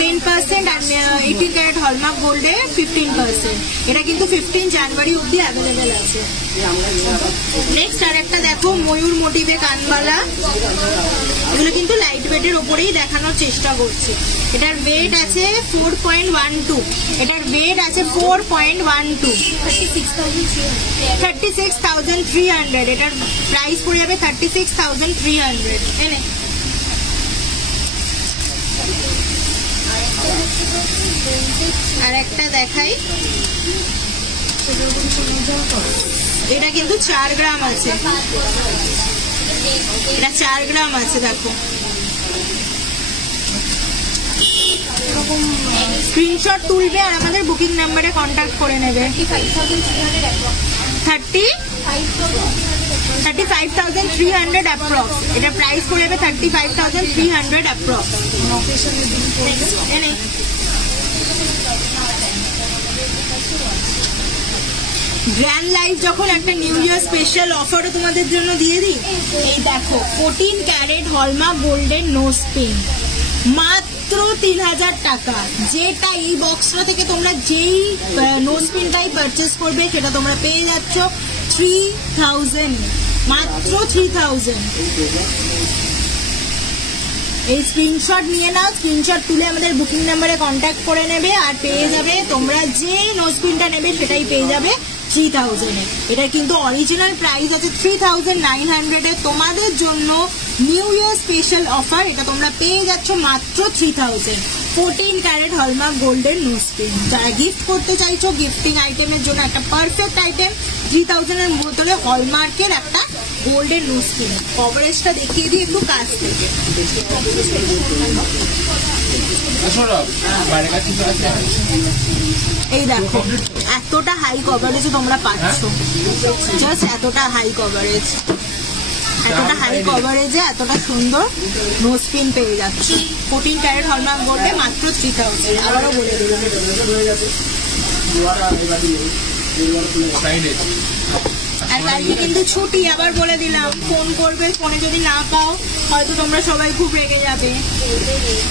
10% আর 18 ক্যারেট হলমার্ক গোল্ডে 15%। এটা কিন্তু 15 জানুয়ারি অব্দি অ্যাভেলেবেল আছে। নেক্সট আর একটা দেখো, ময়ূর মোটিভে কানবালা। এগুলো কিন্তু লাইট ওয়েটের ওপরেই দেখানোর চেষ্টা করছি। এটার ওয়েট আছে 4.12। এটার ওয়েট আছে 4.12, 36,300। এটার প্রাইস পড়ে যাবে 36,300। এনে আর একটা দেখাই, এটা কিন্তু 4 গ্রাম আছে। এটা 4 গ্রাম আছে, দেখো। স্ক্রিনশট তুলবে আর আমাদের বুকিং নাম্বারে কন্ট্যাক্ট করে নেবে। 35,300 অ্যাপ্রক্স। এটা প্রাইস পড়ে যাবে 35,300 অ্যাপ্রক্স। গ্র্যান্ড লাইফ যখন একটা নিউ ইয়ার স্পেশাল অফারও তোমাদের জন্য দিয়ে দিই। এই দেখো, 14 carat hallmark golden nose pin, মাত্র 3,000 টাকা। যেটা এই বক্সটা থেকে তোমরা যেই নো স্পিনটাই পারচেস করবে সেটা তোমরা পেয়ে যাচ্ছ 3,000, মাত্র 3,000। এই স্ক্রিনশট নিয়ে নাও, স্ক্রিনশট তুলে আমাদের বুকিং নাম্বারে কন্ট্যাক্ট করে নেবে আর পেয়ে যাবে তোমরা যে নো স্পিনটা নেবে সেটাই পেয়ে যাবে 3,000 এ। এটা কিন্তু অরিজিনাল প্রাইস আছে 3,900 এ। তোমাদের জন্য নিউ ইয়ার স্পেশাল অফার, এটা তোমরা পেয়ে যাচ্ছ মাত্র 3,000। 14 carat hallmark golden nose pin. যারা গিফট করতে চাইছো, গিফটিং আইটেমের জন্য একটা পারফেক্ট আইটেম, 3,000 এর বোতলে হলমার্কের একটা গোল্ডেন নো স্পিন। কভারেজটা দেখিয়ে দিই একটু কাছ থেকে। এই দেখো, এতটা হাই কভারেজ তোমরা পাচ্ছ, জাস্ট এতটা হাই কভারেজ, এতটা হাই কভারেজে এতটা সুন্দর নো স্পিন পেয়ে যাচ্ছ 14 ক্যারেট হলমার্ক গোল্ডে মাত্র 3,000। আবারও বলে দিলাম। আর কালকে কিন্তু ছুটি, আবার বলে দিলাম। ফোন করবে, ফোনে যদি না পাও হয়তো তোমরা সবাই খুব রেগে যাবে।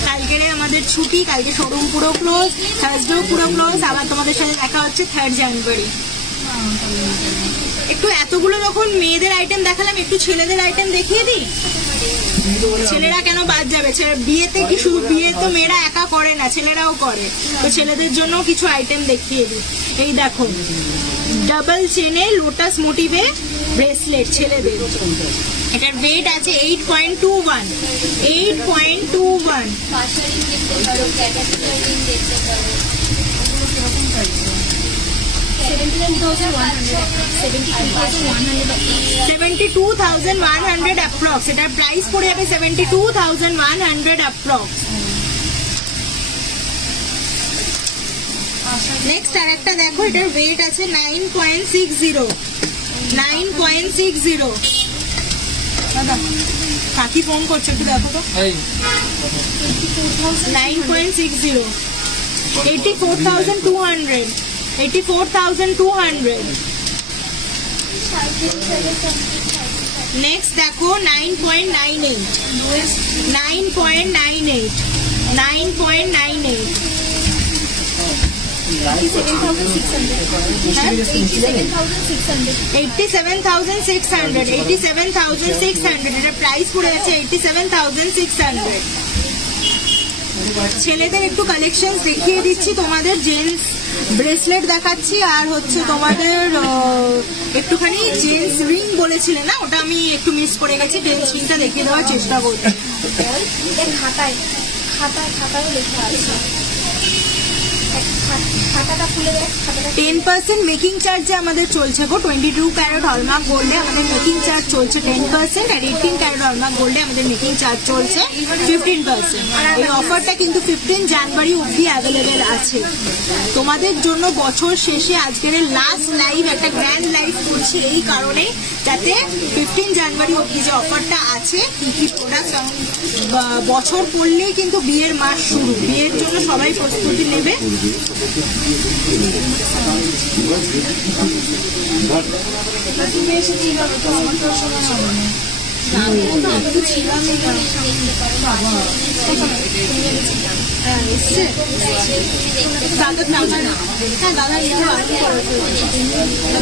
কালকের আমাদের ছুটি, কালকে শোরুম পুরো ক্লোজ, থার্সডেও পুরো ক্লোজ। আবার তোমাদের সাথে দেখা হচ্ছে 3rd জানুয়ারি। একটু এতগুলো যখন মেয়েদের আইটেম দেখালাম, একটু ছেলেদের আইটেম দেখিয়ে দিই। ছেলেরা কেন বাদ যাবে? বিয়েতে কি শুধু বিয়ে তো মেয়েরা একা করে না, ছেলেরাও করে। তো ছেলেদের জন্য কিছু আইটেম দেখিয়ে দিই। এই দেখো, ডাবল চেনে লোটাস মোটিভে ব্রেসলেট ছেলেদের। এটার ওয়েট আছে 8.21, 8.21। 72,100 অ্যাপ্রক্স। এটার প্রাইস পড়ে যাবে 72,100 অ্যাপ্রক্স। নেক্সট আর একটা দেখো, এটার ওয়েট আছে 9.60, 9.60। দাদা কাকি ফোন করছো, একটু দেখো তো। 9.60, 84,200, 84,200। নেক্সট দেখো 9.98 9.98 9.98 87,600 87,600 এটা প্রাইস পড়ে আছে 87,600। ছেলেদের একটু কালেকশন দেখিয়ে দিচ্ছি তোমাদের, জেন্টস ব্রেসলেট দেখাচ্ছি আর হচ্ছে তোমাদের একটুখানি জেন্টস রিং বলেছিলে না, ওটা আমি একটু মিস করে গেছি, জেন্টস রিংটা দেখিয়ে দেওয়ার চেষ্টা করছি। খাতায় লেখা আছে, 10% মেকিং চার্জ আমাদের চলছে গো। 22 ক্যারেট হলমার্ক গোল্ডে আমাদের মেকিং চার্জ চলছে 10%, আর 18 ক্যারেট হলমার্ক গোল্ডে আমাদের মেকিং চার্জ চলছে 15%। এই অফারটা কিন্তু 15 জানুয়ারি অবধি অ্যাভেলেবেল আছে তোমাদের জন্য। বছর শেষে আজকের লাস্ট লাইভ, একটা গ্র্যান্ড লাইভ করছি এই কারণে, যাতে 15 জানুয়ারি অবধি যে অফারটা আছে কি কি প্রোডাক্ট, বছর পড়লেই কিন্তু বিয়ের মাস শুরু, বিয়ের জন্য সবাই প্রস্তুতি নেবে।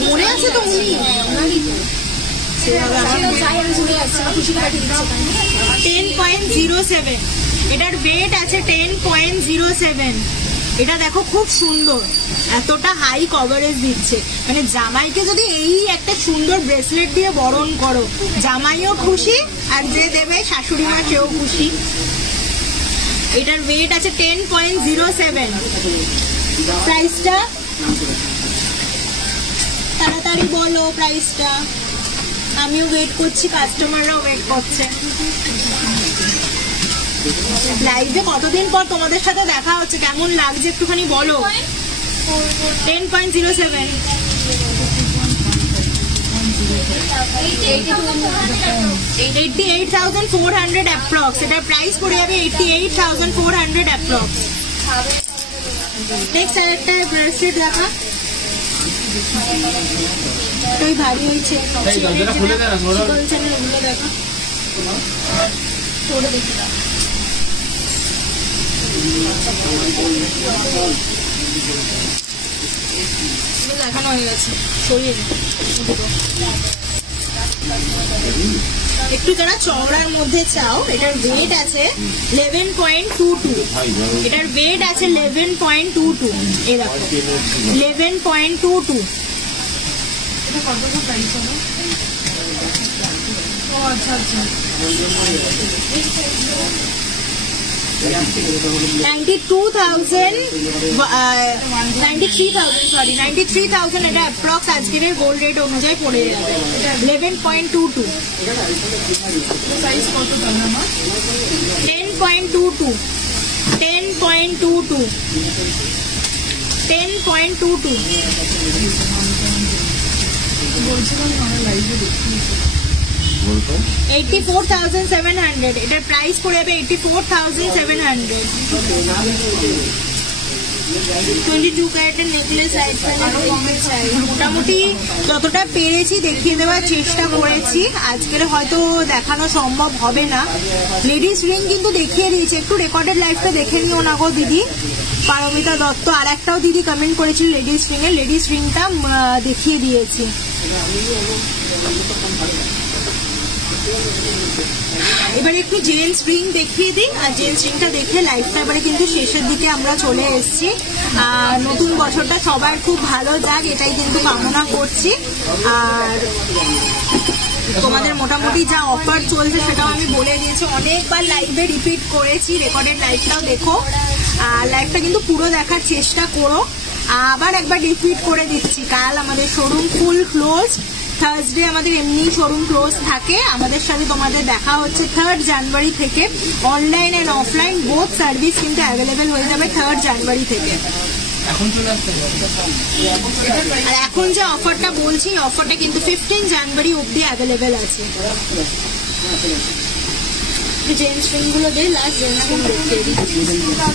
মনে আছে তো উনি 10.07, এটার ওয়েট আছে 10.07। এটা দেখো খুব সুন্দর, এতটা হাই কভারেজ দিচ্ছে, মানে জামাইকে যদি এই একটা সুন্দর ব্রেসলেট দিয়ে বরণ করো, জামাইও খুশি আর যে দেবে শাশুড়ি মা সেও খুশি। এটার ওয়েট আছে 10.07। প্রাইসটা তাড়াতাড়ি বলো প্রাইসটা, আমিও ওয়েট করছি, কাস্টমাররাও ওয়েট করছে। লাইভে কতদিন পর তোমাদের সাথে দেখা হচ্ছে, কেমন লাগছে একটুখানি বলো। 10.07 88,400 অ্যাপ্রক্স, এটার প্রাইস পড়ে যাবে 88,400 অ্যাপ্রক্স। নেক্সট আরেকটা ব্রেসলেট দেখা, ওই ভারী হয়েছে দেখা, দেখানো হয়ে গেছে, সরিয়ে একটু যারা চওড়ার মধ্যে চাও। এটার ওয়েট আছে 11.22, এটার ওয়েট আছে 11.22, এরকম 11.22। এটা কত প্রাইস হবে? ও আচ্ছা আচ্ছা, 93,000 এটা অ্যাপ্রক্স আজকের গোল্ড রেট অনুযায়ী পড়ে যাবে 11.22। সাইজ কত দাম আমার? 10.22 10.22 10.22 বলছিলাম আমার লাইভে দেখি 84,700, এটার প্রাইস পড়ে যাবে 84,700। 22 ক্যারেটের নেকলেস মোটামুটি যতটা পেরেছি দেখিয়ে দেওয়ার চেষ্টা করেছি, আজকের হয়তো দেখানো সম্ভব হবে না। লেডিস রিং কিন্তু দেখিয়ে দিয়েছি, একটু রেকর্ডেড লাইভটা দেখে নিও না গো দিদি। পারমিতা দত্ত আর একটাও দিদি কমেন্ট করেছিল লেডিস রিং এর, লেডিস রিংটা দেখিয়ে দিয়েছি। এবারে একটু জেন্টস রিং দেখিয়ে দিই, আর জেন্টস রিংটা দেখে লাইফটা এবারে কিন্তু শেষের দিকে আমরা চলে এসেছি। আর নতুন বছরটা সবার খুব ভালো যাক, এটাই কিন্তু কামনা করছি। আর তোমাদের মোটামুটি যা অফার চলছে সেটাও আমি বলে দিয়েছি, অনেকবার লাইভে রিপিট করেছি, রেকর্ডেড লাইভটাও দেখো, আর লাইভটা কিন্তু পুরো দেখার চেষ্টা করো। আবার একবার রিপিট করে দিচ্ছি, কাল আমাদের শোরুম ফুল ক্লোজ, থার্সডে আমাদের এমনি শোরুম ক্লোজ থাকে। আমাদের সাথে তোমাদের দেখা হচ্ছে 3rd জানুয়ারি থেকে। Online and offline both service কিন্তু অ্যাভেলেবেল হয়ে যাবে 3rd জানুয়ারি থেকে। আর এখন যে অফারটা বলছি, অফারটা কিন্তু 15 জানুয়ারি অবধি অ্যাভেলেবেল আছে। জেন্টস রিং গুলো দিয়ে লাস্ট জেন্টস রিং দেখিয়ে দিই।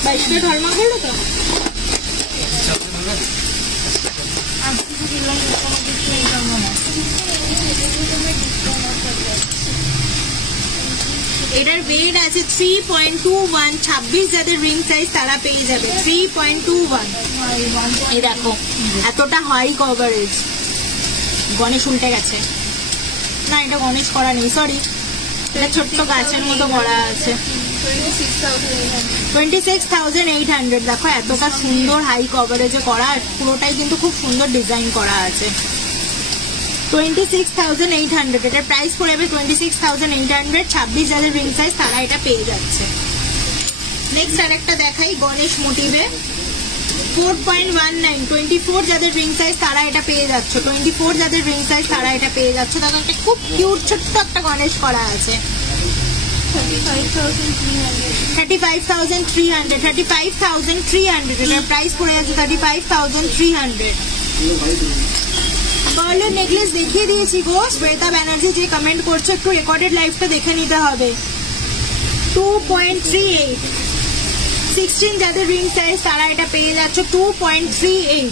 22 ক্যারেট হলমার্ক হলো তো? এটার ওয়েট আছে 3.21, 26 যাদের রিং সাইজ তারা পেয়ে যাবে 3.21। এই দেখো এতটা হাই কভারেজ। গণেশ উল্টে গেছে, না এটা গণেশ করা নেই, সরি, এটা ছোট্ট গাছের মতো করা আছে। 26,800। দেখো এতটা সুন্দর হাই কভারেজে করা, পুরোটাই কিন্তু খুব সুন্দর ডিজাইন করা আছে। 26,800 এটার প্রাইস পড়ে যাবে 26,800। 26 যাদের রিং সাইজ তারা এটা পেয়ে যাচ্ছে। নেক্সট আরেকটা দেখাই গণেশ মোটিভে 4.19, 24 যাদের রিং সাইজ তারা এটা পেয়ে যাচ্ছ। 24 যাদের রিং সাইজ তারা এটা পেয়ে যাচ্ছ। দেখো একটা খুব কিউট ছোট্ট একটা গণেশ করা আছে। 35,300, 35,300 এটার প্রাইস পড়ে যাচ্ছে 35,300। পার্লের নেকলেস দেখিয়ে দিয়েছি গো। শ্বেতা ব্যানার্জি যে কমেন্ট করছো একটু রেকর্ডেড লাইভটা দেখে নিতে হবে। 2.38, 16 যাদের রিং সাইজ তারা এটা পেয়ে যাচ্ছে 2.38,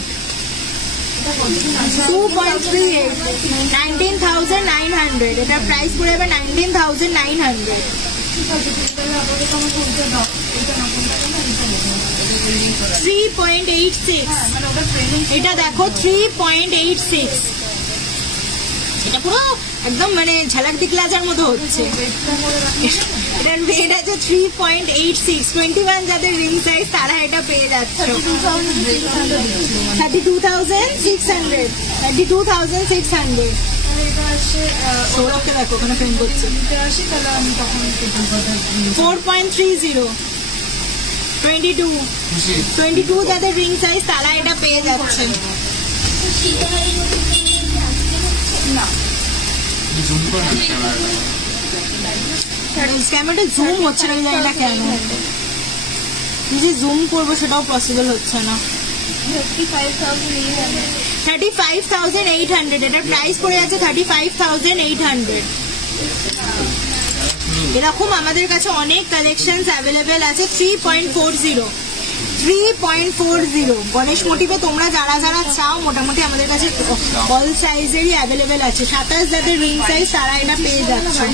19,900 এটার প্রাইস পড়ে যাবে 19,900। 3.86 এটা দেখো 3.86, এটা পুরো একদম মানে ঝালাক দিকলাজার মতো হচ্ছে। এটার ওয়েট আছে 3.86, 21 যাদের রিং সাইজ তারা এটা পেয়ে যাচ্ছে 32,600, 32,600। সৌরভকে দেখো ওখানে ফ্রেম করছে। 4.30, 22 যাদের রিং সাইজ তারা এটা পেয়ে যাচ্ছে। ক্যামেরাটা জুম হচ্ছে না, জানি না কেন, যে জুম করবো সেটাও পসিবল হচ্ছে না। 35,800 এটার প্রাইস পড়ে যাচ্ছে 35,800। এরকম আমাদের কাছে অনেক কালেকশনস অ্যাভেলেবেল আছে। 3.40 গণেশ মোটিভে তোমরা যারা যারা চাও মোটামুটি আমাদের কাছে অল সাইজেরই অ্যাভেলেবেল আছে। 27 যাদের রিং সাইজ তারা এটা পেয়ে যাচ্ছে।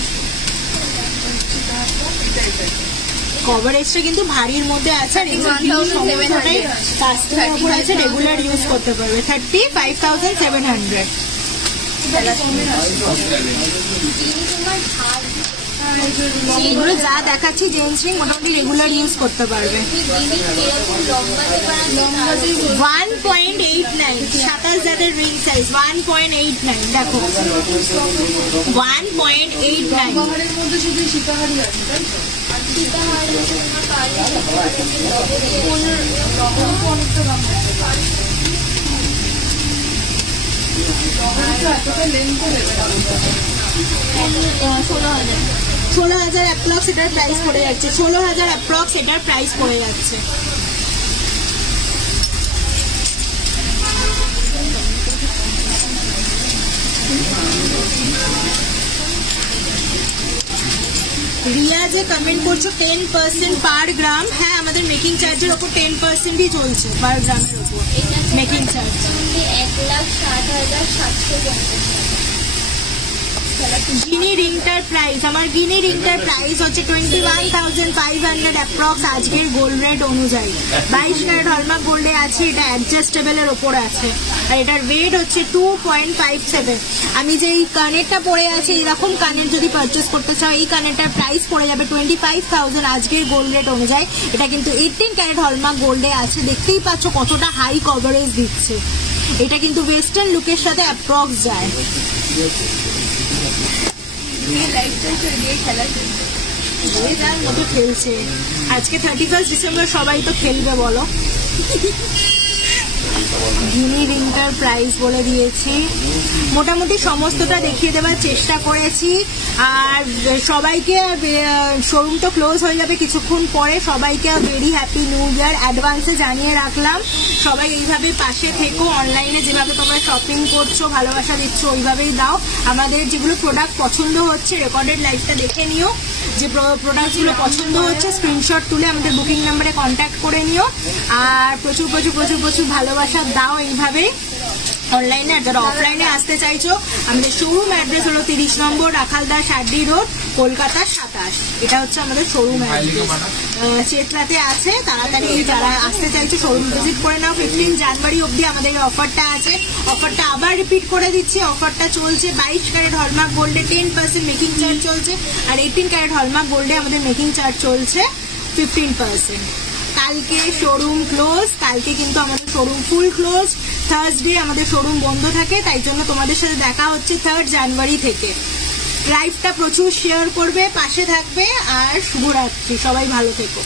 কভারেজটা কিন্তু ভারীর মধ্যে আছে আর সমস্তটাই কাস্টমারের উপর আছে, রেগুলার ইউজ করতে পারবে। 35,700। এগুলো যা দেখাচ্ছি জেন্টস রিং মোটামুটি রেগুলার ইউজ করতে পারবে। 1.89, 27 যাদের রিং সাইজ 1.89 দেখো 1.89। ষোলো হাজার অ্যাপ্রক্স এটার প্রাইস পড়ে যাচ্ছে। 16,000 অ্যাপ্রক্স এটার প্রাইস পড়ে যাচ্ছে। রিয়া যে কমেন্ট করছো 10% পার গ্রাম, হ্যাঁ আমাদের মেকিং চার্জের ওপর 10%ই চলছে পার গ্রামের ওপর মেকিং চার্জ। 1,60,750। গিনি রিংটার প্রাইস, আমার গিনি রিংটার প্রাইস হচ্ছে 21,500 অ্যাপ্রক্স আজকের গোল্ড রেট অনুযায়ী। 22 ক্যারেট হলমার্ক গোল্ডে আছে, এটা অ্যাডজাস্টেবলের ওপর আছে আর এটার ওয়েট হচ্ছে 2.57। আমি যে এই কানেরটা পরে আছে এরকম কানের যদি পারচেস করতে চাও এই কানেরটার প্রাইস পড়ে যাবে 25,000 আজকের গোল্ড রেট অনুযায়ী। এটা কিন্তু 18 ক্যারেট হলমার্ক গোল্ডে আছে, দেখতেই পাচ্ছ কতটা হাই কভারেজ দিচ্ছে। এটা কিন্তু ওয়েস্টার্ন লুকের সাথে অ্যাপ্রক্স যায়। খেলছে আজকে 31 ডিসেম্বর, সবাই তো খেলবে বলো। গিনি রিংটার প্রাইস বলে দিয়েছি, মোটামুটি সমস্তটা দেখিয়ে দেওয়ার চেষ্টা করেছি। আর সবাইকে, শোরুম তো ক্লোজ হয়ে যাবে কিছুক্ষণ পরে, সবাইকে ভেরি হ্যাপি নিউ ইয়ার অ্যাডভান্সে জানিয়ে রাখলাম। সবাই এইভাবে পাশে থেকো, অনলাইনে যেভাবে তোমরা শপিং করছো ভালোবাসা দিচ্ছ ওইভাবেই দাও। আমাদের যেগুলো প্রোডাক্ট পছন্দ হচ্ছে রেকর্ডেড লাইভটা দেখে নিও, যে প্রোডাক্টগুলো পছন্দ হচ্ছে স্ক্রিনশট তুলে আমাদের বুকিং নাম্বারে কন্ট্যাক্ট করে নিও। আর প্রচুর প্রচুর প্রচুর প্রচুর ভালোবাসা দাও এইভাবেই। অনলাইনে। আর যারা অফলাইনে আসতে চাইছো আমাদের শোরুম অ্যাড্রেস হলো 30 নম্বর রাখালদা শার্ডি রোড, কলকাতা 27। এটা হচ্ছে আমাদের শোরুম অ্যাড্রেস। চেতলাতে আছে, তাড়াতাড়ি যারা আসতে চাইছো শোরুম ভিজিট করে নাও। 15 জানুয়ারি অবধি আমাদের এই অফারটা আছে। অফারটা আবার রিপিট করে দিচ্ছি, অফারটা চলছে 22 ক্যারেট হলমার্ক গোল্ডে 10% মেকিং চার্জ চলছে, আর 18 ক্যারেট হলমার্ক গোল্ডে আমাদের মেকিং চার্জ চলছে 15%। কালকে শোরুম ক্লোজ, কালকে কিন্তু আমাদের শোরুম ফুল ক্লোজ। থার্সডে আমাদের শোরুম বন্ধ থাকে, তাই জন্য তোমাদের সাথে দেখা হচ্ছে 3 জানুয়ারি থেকে। লাইভটা প্রচুর শেয়ার করবে, পাশে থাকবে, আর শুভরাত্রি, সবাই ভালো থেকো।